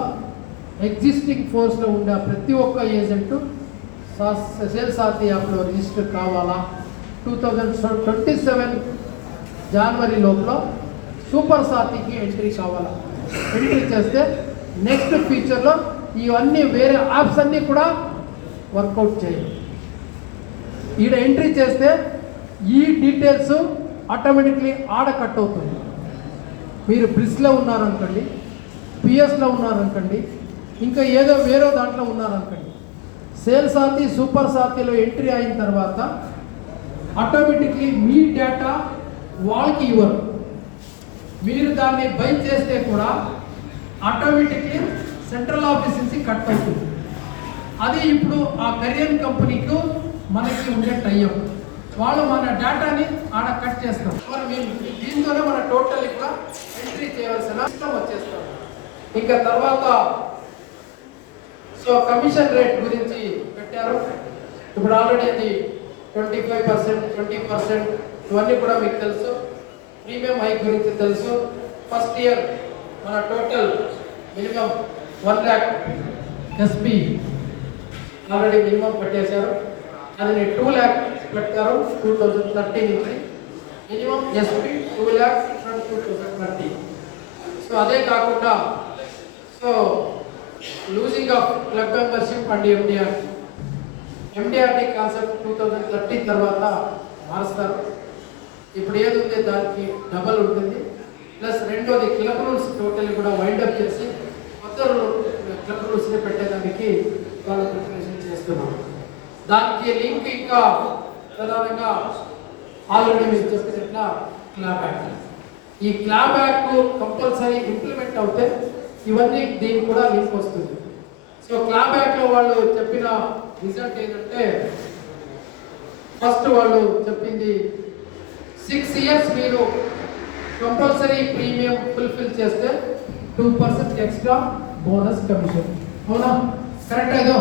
ఎగ్జిస్టింగ్ ఫోర్స్లో ఉండే ప్రతి ఒక్క ఏజెంటు సేల్ సాతి యాప్లో రిజిస్టర్ కావాలా. 2027 జనవరి లోపల సూపర్ సాతికి ఎంట్రీ కావాలా. ఎంట్రీ చేస్తే నెక్స్ట్ ఫ్యూచర్లో ఇవన్నీ వేరే యాప్స్ అన్నీ కూడా వర్కౌట్ చేయాలి. ఈడ ఎంట్రీ చేస్తే ఈ డీటెయిల్స్ ఆటోమేటిక్లీ ఆడ కట్ అవుతుంది. మీరు బ్రిస్లో ఉన్నారనుకోండి, పిఎస్లో ఉన్నారనుకోండి, ఇంకా ఏదో వేరే దాంట్లో ఉన్నారనుకోండి, సేల్ సాతి సూపర్ సాతిలో ఎంట్రీ అయిన తర్వాత ఆటోమేటిక్లీ మీ డేటా వాళ్ళకి ఇవ్వరు. మీరు దాన్ని బై చేస్తే కూడా ఆటోమేటిక్లీ సెంట్రల్ ఆఫీస్ నుంచి కట్ అవుతుంది. అది ఇప్పుడు ఆ కరియర్ కంపెనీకు మనకి ఉండే టైం, వాళ్ళు మన డేటాని ఆడ కట్ చేస్తారు. మరి మేము దీంతోనే మన టోటల్ ఇక్కడ ఎంట్రీ చేయాల్సిన సిస్టమ్ వచ్చేస్తాం. ఇంకా తర్వాత సో కమిషన్ రేట్ గురించి పెట్టారు. ఇప్పుడు ఆల్రెడీ అది 25%, 20% ఇవన్నీ కూడా మీకు తెలుసు. ప్రీమియం హైక్ గురించి తెలుసు. ఫస్ట్ ఇయర్ మన total minimum 1 lakh SP already minimum పెట్టేశారు. అది 2 lakh పెట్టారు 2030 నుంచి. Minimum SP 2 lakh from 2030. So అదే కాకుండా so losing of club membership and MDRT concept 2030 తర్వాత మారుస్తారు. ఇప్పుడు ఏది ఉంది దానికి డబల్ ఉంటుంది. ప్లస్ రెండోది క్లబ్ రూల్స్ టోటల్ కూడా వైండప్ చేసి కొత్త క్లబ్ రూల్స్ని పెట్టేదానికి వాళ్ళు ప్రిపరేషన్ చేస్తున్నాం. దానికి లింక్ ఇంకా ప్రధానంగా ఆల్రెడీ మీరు చెప్పినట్ల క్లాబ్ యాక్ట్. ఈ క్లాబ్ యాక్ట్ కంపల్సరీ ఇంప్లిమెంట్ అవుతే ఇవన్నీ దీనికి కూడా లింక్ వస్తుంది. సో క్లాప్ యాక్ట్లో వాళ్ళు చెప్పిన రిజల్ట్ ఏంటంటే ఫస్ట్ వాళ్ళు చెప్పింది 6 years మీరు కంపల్సరీ ప్రీమియం ఫుల్ఫిల్ చేస్తే 2% ఎక్స్ట్రా బోనస్ కమిషన్. అవునా? కరెక్ట్ ఏదో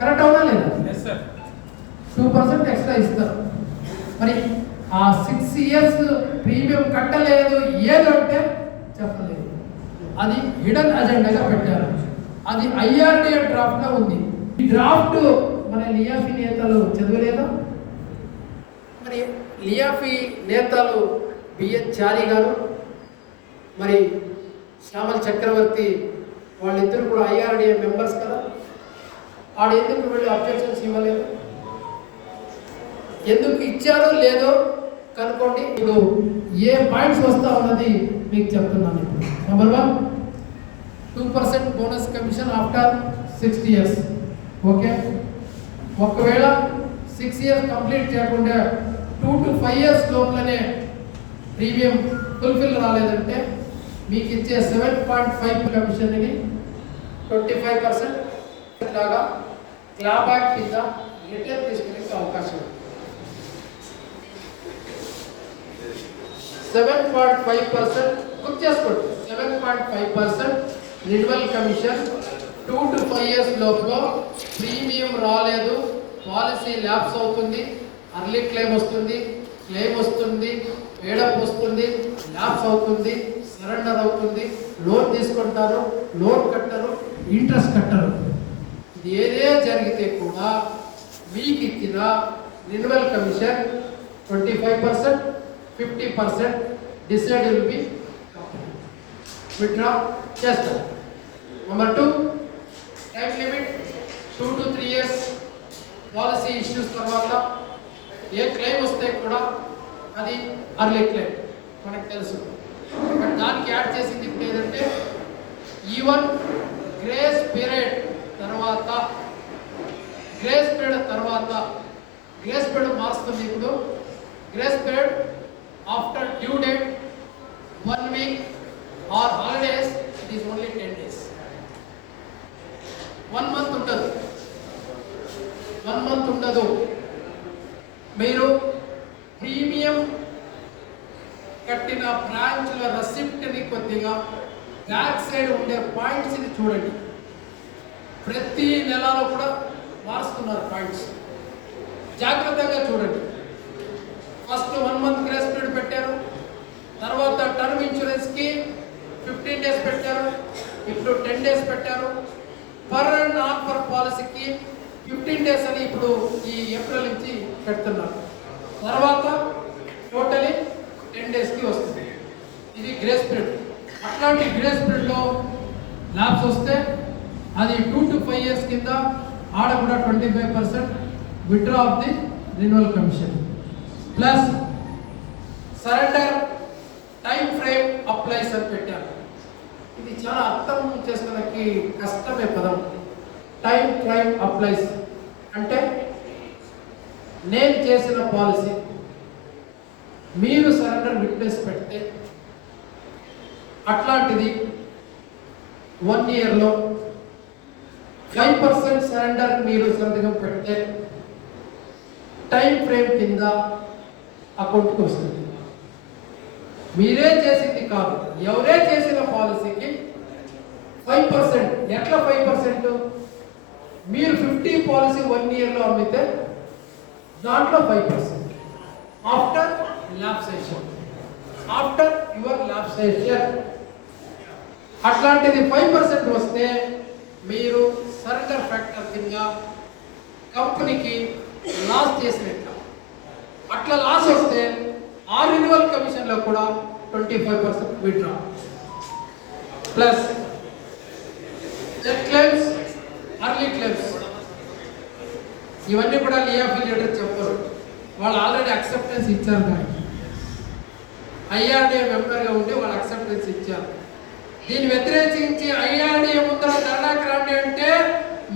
కరెక్ట్ అవునా లేదా? 2% ఎక్స్ట్రా ఇస్తారు. మరి ఆ 6 years ప్రీమియం కట్టలేదు ఏదంటే చెప్పలేదు, అది హిడెన్ అజెండాగా పెట్టారు. అది ఐఆర్డిఏ డ్రాఫ్ట్ లో ఉంది. ఈ డ్రాఫ్ట్ మన లియాఫీ నేతలు చదవలేదా? మరి లియాఫీ నేతలు బిఎన్ చారి గారు మరి శ్యామల్ చక్రవర్తి వాళ్ళిద్దరు కూడా ఐఆర్డిఏ మెంబర్స్ కదా, వాడు ఎందుకు వెళ్ళి అబ్జెక్షన్స్ ఇవ్వలేదు? ఎందుకు ఇచ్చారో లేదో కనుక్కోండి. ఇప్పుడు ఏ పాయింట్స్ వస్తా ఉన్నది మీకు చెప్తున్నాను. ఇప్పుడు number 1, 2% bonus commission after 60 years. Okay, ఒకవేళ 6 years కంప్లీట్ చేయకుండా 2 to 5 years లోపలనే ప్రీమియం ఫుల్ఫిల్ రాలేదంటే మీకు ఇచ్చే 7.5 కమిషన్ని 25% లాగా క్లాప్ బ్యాక్ కింద రిటర్న్ తీసుకునే అవకాశం ఉంది. 7.5% గుర్తు చేసుకోండి. 7.5% రిన్యువల్ కమిషన్ 2 to 5 years లోపల ప్రీమియం రాలేదు, పాలసీ ల్యాప్స్ అవుతుంది, అర్లీ క్లెయిమ్ వస్తుంది, క్లెయిమ్ వస్తుంది, పేడప్ వస్తుంది, ల్యాప్స్ అవుతుంది, సరెండర్ అవుతుంది, లోన్ తీసుకుంటారు, లోన్ కట్టరు, ఇంట్రెస్ట్ కట్టరు. ఇది ఏదే జరిగితే కూడా మీకు ఇచ్చిన renewal commission 25%, 50% decide will be withdraw చేస్తారు. Number 2, time limit 2 to 3 years. Policy issues తర్వాత ఏ క్లెయిమ్ వస్తే కూడా అది అర్లీ క్లెయిమ్ మనకు తెలుసు. బట్ దానికి యాడ్ చేసింది ఇప్పుడు ఏంటంటే ఈవెన్ గ్రేస్ పీరియడ్ తర్వాత, గ్రేస్ పీరియడ్ మారుస్తుంది. ఇప్పుడు grace period after due date 1 week or holidays it is only 10 days. 1 month ఉంటుంది, 1 month ఉండదు. మీరు ప్రీమియం కట్టిన బ్రాంచ్ల రెసిప్ట్ని కొద్దిగా బ్యాక్ సైడ్ ఉండే పాయింట్స్ని చూడండి. ప్రతి నెలలో కూడా మారుస్తున్నారు పాయింట్స్, జాగ్రత్తగా చూడండి. ఫస్ట్ 1 month గ్రేస్ పీరియడ్ పెట్టారు, తర్వాత టర్మ్ ఇన్సూరెన్స్కి 15 days పెట్టారు, ఇప్పుడు 10 days పెట్టారు. పర్ అండ్ నాన్ పర్ పాలసీకి 15 days అని ఇప్పుడు ఈ ఏప్రిల్ నుంచి పెడుతున్నారు. తర్వాత టోటలీ 10 daysకి వస్తుంది. ఇది గ్రేస్ పీరియడ్. అట్లాంటి గ్రేస్ పీరియడ్లో ల్యాబ్స్ వస్తే అది 2 to 5 years కింద ఆడ కూడా 25% withdraw of the renewal commission plus surrender time frame applies అని పెట్టారు. ఇది చాలా అర్థం చేసుకోవడానికి కష్టమే పదం. టైం ఫ్రేమ్ అప్లైస్ అంటే నేను చేసిన పాలసీ మీరు సరెండర్ విట్నెస్ పెడితే అట్లాంటిది 1 yearలో 5% సరెండర్ మీరు సంతకం పెడితే టైం ఫ్రేమ్ కింద అకౌంట్కి వస్తుంది. మీరే చేసింది కాదు, ఎవరే చేసిన పాలసీకి 5%. ఎట్లా 5%? మీరు 50 పాలసీ 1 yearలో అమ్మితే దాంట్లో 5% ఆఫ్టర్ ల్యాప్సేషన్, ఆఫ్టర్ యువర్ ల్యాప్సేషన్. అట్లాంటిది 5% వస్తే మీరు సరెండర్ ఫ్యాక్టర్ కింద కంపెనీకి లాస్ చేసినట్లు. అట్లా లాస్ వస్తే ఆ రిన్యువల్ కమిషన్లో కూడా 25% withdraw plus death claims, early claims. ఇవన్నీ కూడా లియాఫీ లీడర్ చెప్పరు, వాళ్ళు ఆల్రెడీ అక్సెప్టెన్స్ ఇచ్చారు. కానీ ఐఆర్డిఏ మెంబర్గా ఉండి వాళ్ళు అక్సెప్టెన్స్ ఇచ్చారు. దీన్ని వ్యతిరేకించి ఐఆర్డిఏ ముందర ధర్నాకి రండి అంటే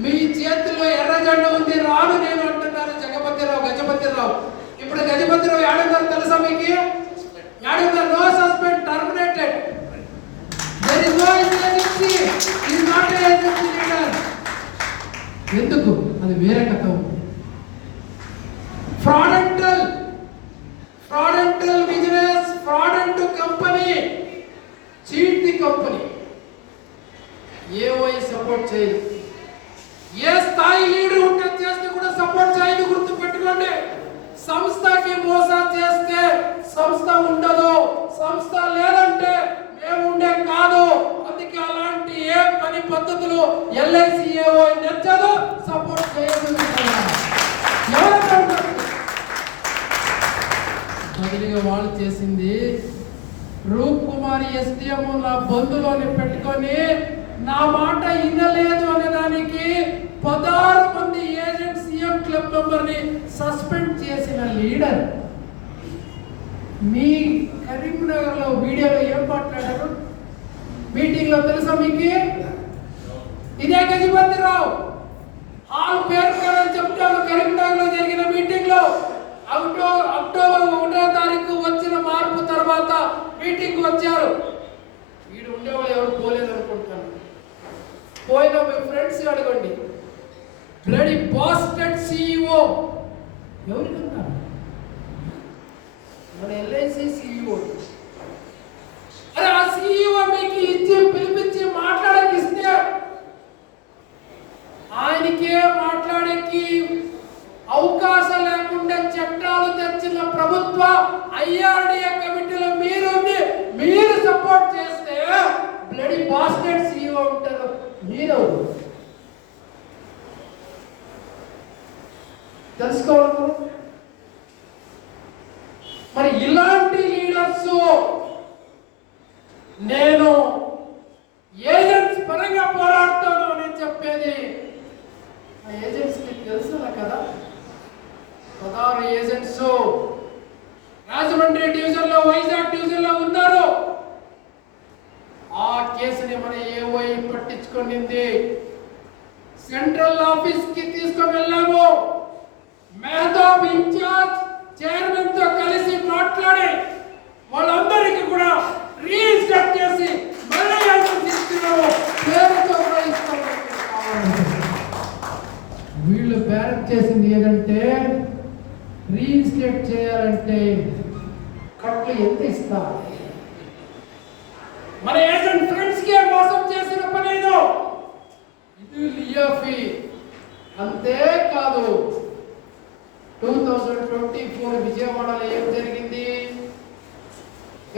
మీ చేతుల్లో ఎర్ర జెండా ఉంది, రాను నేను అంటున్నారు గజపతిరావు. ఇప్పుడు గజపతిరావు ఏడున్నారు తెలుసా మీకు? ఏడున్నారు? No suspend, terminated. There is no is not a agency leader. ఎందుకు? అది వేరే కథ ఉంది. Fraudulent business, fraudulent company, cheat the company. AOI support చేయదు. ఏ స్థాయి లీడర్ ఉంటే చేస్తే కూడా సపోర్ట్ చేయదు. గుర్తు పెట్టుకోండి. సంస్థకి మోసం చేస్తే సంస్థ ఉండదు. సంస్థ లేదంటే మేము ఉండే కాదు. అందుకే అలాంటి ఏ పని పద్ధతులు ఎల్ఐసి ఏఓఐ నచ్చదు, సపోర్ట్ చేయదు. బదిలీగా వాళ్ళు చేసింది రూప్ కుమార్ ఎస్డిఎం నా బంధువుని పెట్టుకొని నా మాట వినలేదు అనే దానికి 16 మంది ఏజెంట్ సీఎం క్లబ్ మెంబర్ని సస్పెండ్ చేసిన లీడర్. మీ కరీంనగర్ లో వీడియోలో ఏం మాట్లాడారు మీటింగ్ లో తెలుసా మీకు? ఇదే గజపతిరావు హాల్ పేర్కొనని చెప్తాను. కరీంనగర్ లో జరిగిన మీటింగ్ లో అక్టోబర్ 1వ తారీఖు వచ్చిన మార్పు తర్వాత మీటింగ్ వచ్చారు. వీడు ఉండేవాళ్ళు ఎవరు పోలేదు అనుకుంటాను. పోయిన మీ ఫ్రెండ్స్ అడగండి. బ్లడీ బాస్టెడ్ సిఇఓ ఎవరికన్నారు? మన ఎల్ఐసి సిఇఓ. అరే ఆ సిఇఓ మీకు ఇచ్చి పిలిపించి మాట్లాడకిస్తే ఆయనకే మాట్లాడేకి అవకాశం లేకుండా చట్టాలు తెచ్చిన ప్రభుత్వ ఐఆర్డిఏ కమిటీలో మీరు సపోర్ట్ చేస్తే బ్లడీ బాస్టెడ్ సిఇఓ ఉంటారు. మీరు తెలుసుకోవాలి. మరి ఇలాంటి లీడర్స్ నేను ఏజెంట్స్ పరంగా పోరాడతాను అని చెప్పేది ఆ ఏజెంట్స్ మీకు తెలుసు కదా. 16 ఏజెంట్స్ రాజమండ్రి డివిజన్ లో, వైజాగ్ డివిజన్ లో ఉన్నారు. ఆ కేసుని మన ఏఓఐ పట్టించుకునింది. సెంట్రల్ ఆఫీస్ కి తీసుకొని వెళ్ళాము. మెహతాబ్ ఇన్ఛార్జ్ చైర్మన్ తో కలిసి మాట్లాడి వాళ్ళందరికీ కూడా రీఇన్స్టాల్ చేసి మళ్ళీ తీసుకున్నాము. పేరుతో కూడా ఇస్తాము. వీళ్ళు బ్యారక్ చేసింది ఏదంటే రీఇన్స్టేట్ చేయాలంటే కట్లు ఎంత ఇస్తారు? మన ఏజెంట్ ఫ్రెండ్స్ కి మోసం చేసిన పని ఇది లియాఫీ. అంతే కాదు 2024 విజయవాడలో ఏం జరిగింది?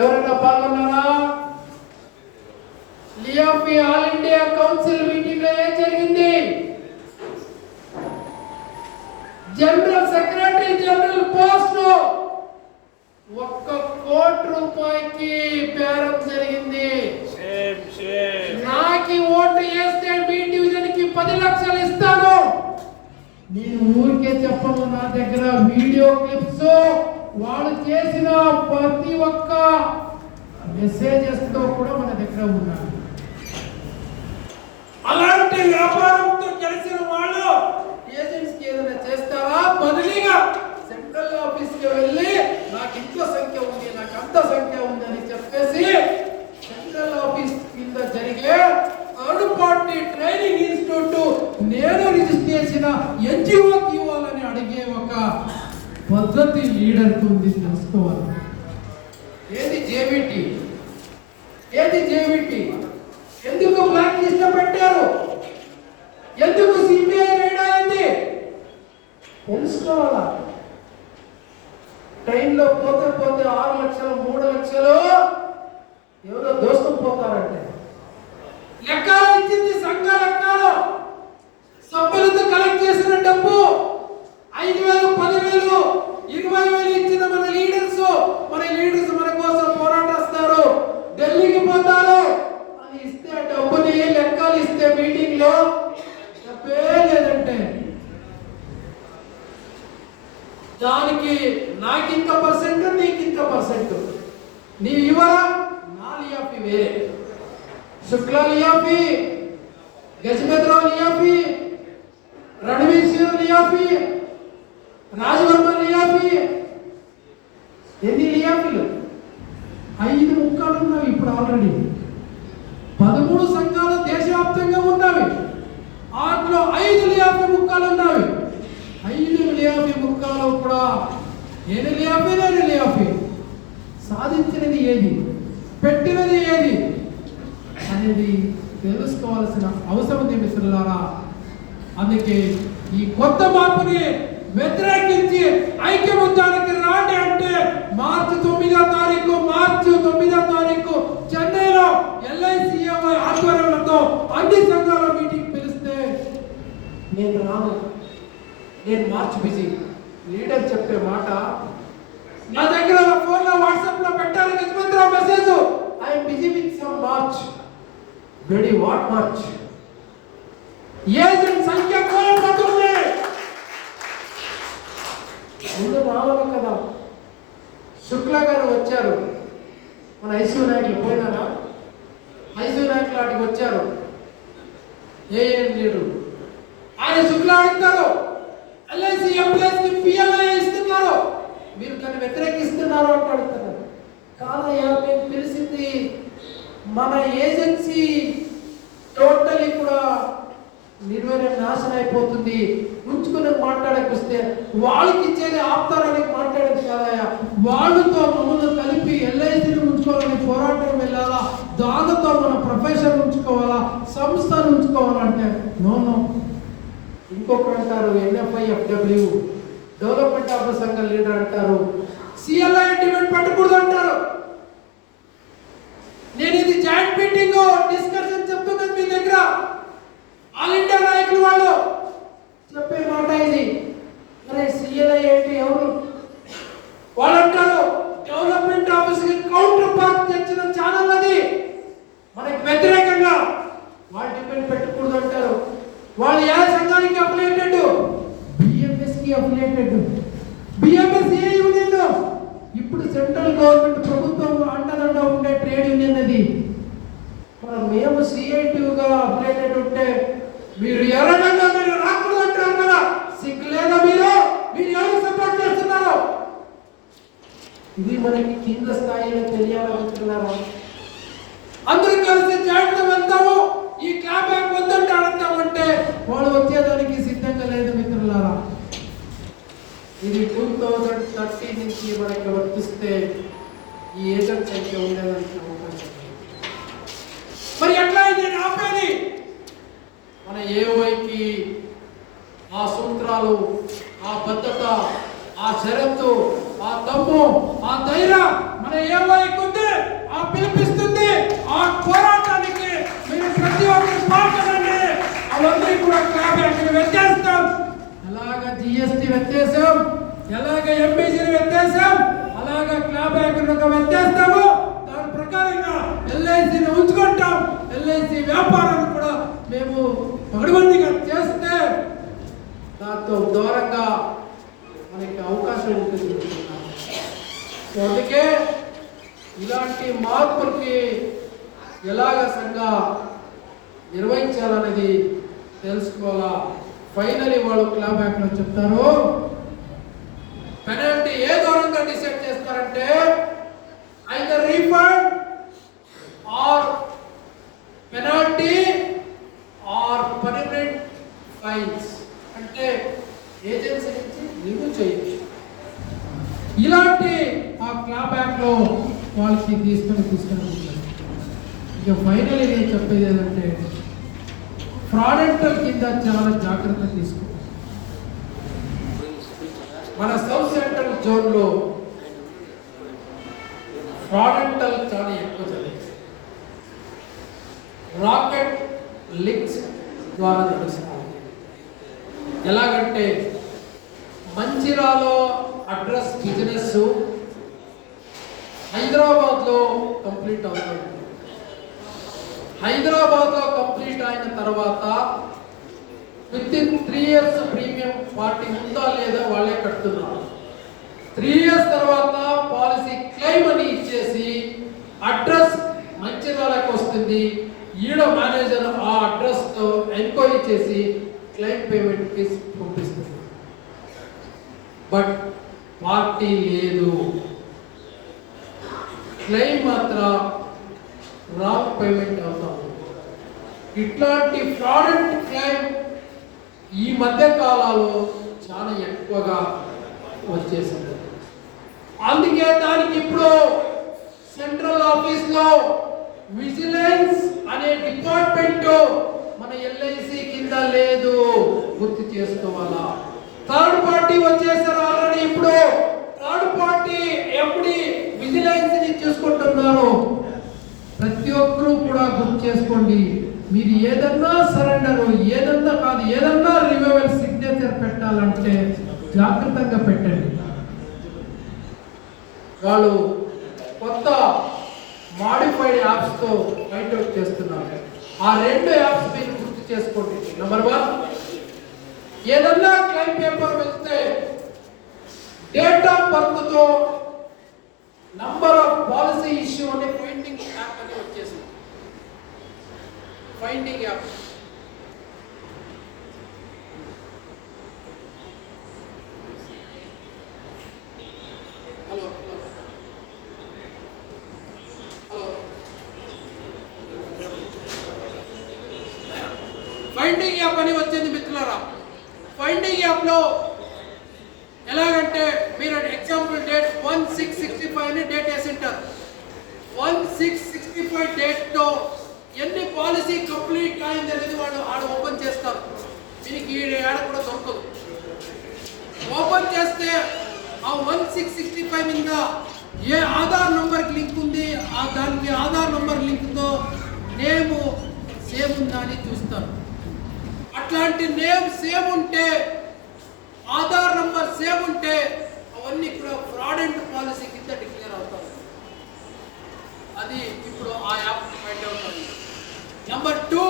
ఎవరైనా పాల్గొన్నారా? LIAFI all India council meeting లో ఏం జరిగింది? జనరల్ సెక్రటరీ జనరల్ పోస్ట్ 1 కోటి రూపాయకి బేరం జరిగింది. నాకి ఓటు వేస్తే మీ డివిజన్ కి 10 లక్షలు ఇస్తాను. నేను ఊరికే చెప్పను. నా దగ్గర వీడియో క్లిప్స్, వాళ్ళు చేసిన ప్రతి ఒక్క మెసేజెస్ తో కూడా మన దగ్గర ఉన్నాయి. అలాంటి వ్యాపారంతో కలిసిన వాళ్ళు ఏజెంట్స్ కి ఏదైనా చేస్తారా? బదిలీగా సెంట్రల్ ఆఫీస్ కి వెళ్ళి నాకు ఇంత సంఖ్య ఉంది, నాకు అంత సంఖ్య ఉంది అని చెప్పేసి సెంట్రల్ ఆఫీస్ కింద జరిగే థర్డ్ పార్టీ ట్రైనింగ్ ఇన్స్టిట్యూట్ నేను రిజిస్టర్ చేసిన ఎన్జిఓకి ఇవ్వాలని అడిగే ఒక పద్ధతి లీడర్ ఉంది. తెలుసుకోవాలి. ఏది జేవిటి? ఎందుకు బ్లాక్ లిస్ట్ పెట్టారు? ఎందుకు సిబిఐ రైడ్ అయింది? తెలుసుకోవాలా. ట్రైన్లో పోతే 6 లక్షలు 3 లక్షలు ఎవరో దోసుకుపోతారంటే లెక్కలు ఇచ్చింది సంఘ లెక్కలు. సభ్యులతో కలెక్ట్ చేసిన డబ్బు 5,000, 10,000, 20,000 ఇచ్చిన మన లీడర్స్ మన కోసం పోరాటస్తారు. ఢిల్లీకి పోతారు అని ఇస్తే డబ్బుని లెక్కలు ఇస్తే మీటింగ్ లో తప్పే లేదంటే దానికి నాకింత పర్సెంట్, నీకింత పర్సెంట్. నీ ఇవ్వరా? నా లియాఫీ వేరే, Shukla LIAFI, Gajapathi Rao LIAFI, Ranveer Singh LIAFI, Raja Varma LIAFI. ఎన్ని లియాఫీలు? 5 ముక్కలు ఉన్నాయి ఇప్పుడు. ఆల్రెడీ 13 సంఘాలు దేశ అనేది తెలుసుకోవాల్సిన అవసరం ఉంది మిత్రులారా. అందుకే ఈ కొత్త మార్పుని వ్యతిరేకించి ఐక్యమత్యానికి రాండి అంటే మార్చి 9వ తారీఖు చెన్నైలో LICMI ఆధ్వర్యంలో అన్ని సంఘాల మీటింగ్ పిలిస్తే నేను రాను, నేను మార్చ్ బిజీ. లీడర్ చెప్పే మాట నా దగ్గర ఫోన్లో వాట్సాప్లో పెట్టాలి Yashwantrao message, I'm busy with some March. Ready what March? Agent సంఖ్య కోల్పోతుంది. ముందు రావాలి కదా. శుక్లా గారు వచ్చారు, మన ఐసీయూ నాయకులు పోయినారా? ఐసీయూ నాయకులు వాటికి వచ్చారు. ఏఎన్ లీడరు ఆయన శుక్లా అడుగుతారు, LIC ఎంప్లాయీస్ కి PLI ఇస్తున్నారు, మీరు దాన్ని వ్యతిరేకిస్తున్నారు అంటే అడుగుతారు. కాదయ్యా, మేము తెలిసింది మన ఏజెన్సీ టోటలీ కూడా నిర్వహణ నాశనం అయిపోతుంది, ఉంచుకుని మాట్లాడకొస్తే వాళ్ళకి ఇచ్చేది ఆప్తారానికి మాట్లాడేది కాదయ్యా, వాళ్ళతో మమ్మల్ని కలిపి LICని ఉంచుకోవాలని పోరాటం వెళ్ళాలా, దానితో మన ప్రొఫెషన్ ఉంచుకోవాలా, సంస్థను ఉంచుకోవాలంటే నో. ఇంకొకరు అంటారు NFIFW డెవలప్మెంట్ ఆఫ్ ద సంఘ లీడర్ అంటారు, CLI డిమాండ్ పట్టకూడదు అంటారు. నేను ఇది జాయింట్ మీటింగ్ డిస్కషన్ చెప్తున్నాను మీ దగ్గర. ఆల్ ఇండియా నాయకులు వాళ్ళు చెప్పే మాట ఇది. అరే CLI ఏంటి, ఎవరు వాళ్ళు అంటారు, డెవలప్మెంట్ ఆఫీస్ కి కౌంటర్ పార్ట్ తెచ్చిన ఛానల్ అది, మనకి వ్యతిరేకంగా వాళ్ళు డిమాండ్ పెట్టకూడదు అంటారు. వాళ్ళు ఏ సంఘానికి అఫిలియేటెడ్? BMS కి అఫిలియేటెడ్. BMS A union? ఇప్పుడు సెంట్రల్ గవర్నమెంట్ ప్రభుత్వం అండదండ ఉండే ట్రేడ్ యూనియన్ అది. మేము CITU గా అఫిలియేటెడ్ ఉంటే మీరు ఎవరైనా మీరు రాకూడదు అంటారు కదా, సిగ్గు లేదా? మీరు ఎవరికి సపోర్ట్ చేస్తున్నారు? ఇది మనకి కింద స్థాయిలో తెలియాలనుకుంటున్నారా? అందరూ కలిసి జాయింట్ వెళ్తాము, ఈ క్లాప్ బ్యాక్ వద్దంటే అడుగుతామంటే వాళ్ళు వచ్చేదానికి సిద్ధంగా లేదు మిత్రులారా. ఇది 2030 నుంచి మనకి వర్తిస్తే ఈ ఏజెంట్ సంఖ్య ఉండేదానికి అవకాశం. మరి ఎట్లా నేను ఆపేది? మన AOIకి ఆ సూత్రాలు, ఆ బద్ధత, ఆ షరత్తు, ఆ దమ్ము, ఆ ధైర్యం మన AOIకి ఉంది. ఆ పిలిపిస్తుంది ఆ పోరాటానికి మీరు ప్రతి ఒక్కరు పాల్గొనండి. అవన్నీ కూడా క్లాబ్ యాక్ట్ని వ్యత్యాసం, ఎలాగ GST వ్యత్యాసం, ఎలాగ MBCని వ్యత్యాసం, అలాగ క్లాబ్ యాక్ట్ని వ్యత్యాసము. దాని ప్రకారంగా LICని ఉంచుకుంటాం. LIC వ్యాపారాన్ని కూడా మేము పగడబందీగా చేస్తే దాంతో దూరంగా మనకి అవకాశం ఉంటుంది. అందుకే ఇలాంటి మార్పులకి ఎలాగ సంఘ నిర్వహించాలనేది తెలుసుకోవాలా. ఫైనలీ వాళ్ళు క్లాబ్ యాక్ట్లో చెప్తారు, పెనాల్టీ ఏ దూరంగా డిసైడ్ చేస్తారంటే either refund or penalty or permanent fines, అంటే ఏజెన్సీ నుంచి రిమూవ్ చేయొచ్చు. ఇలాంటి ఆ క్లాబ్ యాక్ట్లో వాళ్ళకి తీసుకొని ఇక ఫైనల్ నేను చెప్పేది ఏంటంటే ఫ్రాడెంటల్ కింద చాలా జాగ్రత్త తీసుకో. మన సౌత్ సెంట్రల్ జోన్లో ఫ్రాడెంటల్ చాలా ఎక్కువ జరిగింది. రాకెట్ లింక్స్ ద్వారా నడుస్తాం. ఎలాగంటే మంచిరాలో అడ్రస్ బిజినెస్ హైదరాబాద్లో కంప్లీట్ అవుతుంది. హైదరాబాద్లో కంప్లీట్ అయిన తర్వాత వితిన్ 3 years ప్రీమియం పార్టీ ఉందా లేదా వాళ్ళే కడుతున్నారు. 3 years తర్వాత పాలసీ క్లెయిమ్ అని ఇచ్చేసి అడ్రస్ మంచిర్యాలకు వస్తుంది. ఈడ మేనేజర్ ఆ అడ్రస్తో ఎంక్వైరీ చేసి క్లెయిమ్ పేమెంట్కి పంపిస్తుంది. బట్ పార్టీ లేదు, క్లెయిమ్ మాత్రం రాంగ్ పేమెంట్ అవుతాం. ఇట్లాంటి ఫ్రాడెంట్ క్లెయిమ్ ఈ మధ్య కాలాల్లో చాలా ఎక్కువగా వచ్చేసింది. అందుకే దానికి ఇప్పుడు సెంట్రల్ ఆఫీస్లో విజిలెన్స్ అనే లేదు, గుర్తు చేసుకోవాలా. థర్డ్ పార్టీ వచ్చేసారు ఆల్రెడీ. ఇప్పుడు థర్డ్ పార్టీ ఎండి విజిలెన్స్ ని చూసుకుంటున్నారు. ప్రతి ఒక్కరూ కూడా గుర్తు చేసుకోండి, మీరు ఏదన్నా సరెండర్, ఏదన్నా కాదు, ఏదన్నా రివైవల్ సిగ్నేచర్ పెట్టాలంటే జాగ్రత్తగా పెట్టండి. వాళ్ళు కొత్త మాడిఫైడ్ యాప్స్ తో ఫైండ్ అవుట్ చేస్తున్నారు. ఆ 2 యాప్స్ మీరు గుర్తు చేసుకోండి. నెంబర్ 1, ఏదన్నా క్లైమ్ పేపర్ వెళ్తే డేట్ ఆఫ్ బర్త్ తో నంబర్ ఆఫ్ పాలసీ ఇష్యూ అనే ఫైండింగ్ యాప్ అని వచ్చేసింది. ఫైండింగ్ యాప్ ఫైండింగ్ యాప్ అని వచ్చింది మిత్రులారా. ఫైండింగ్ యాప్ లో ఎలాగంటే మీరు ఎగ్జాంపుల్ డేట్ 1/6/65 అని డేట్ వేసింటారు. 1/6/65 డేట్ తో ఎన్ని పాలసీ కంప్లీట్ అయింది అనేది వాడు ఓపెన్ చేస్తారు. మీకు ఈ ఏడ కూడా దొరకదు. ఓపెన్ చేస్తే ఆ 1/6/65 మీద ఏ ఆధార్ నంబర్కి లింక్ ఉంది, దానికి ఆధార్ నంబర్ లింక్తో నేమ్ సేమ్ ఉందా అని చూస్తారు. అట్లాంటి నేమ్ సేమ్ ఉంటే, ఆధార్ నంబర్ సేమ్ ఉంటే అవన్నీ కూడా ఫ్రాడెంట్ పాలసీ కింద డిక్లేర్ అవుతారు. అది ఇప్పుడు ఆ యాప్ ఫైండ్ అవుట్ అవుతుంది. నెంబర్ 2,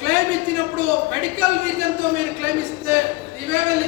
క్లెయిమ్ ఇచ్చినప్పుడు మెడికల్ రీజన్ తో మీరు క్లెయిమ్ ఇస్తే రివైవల్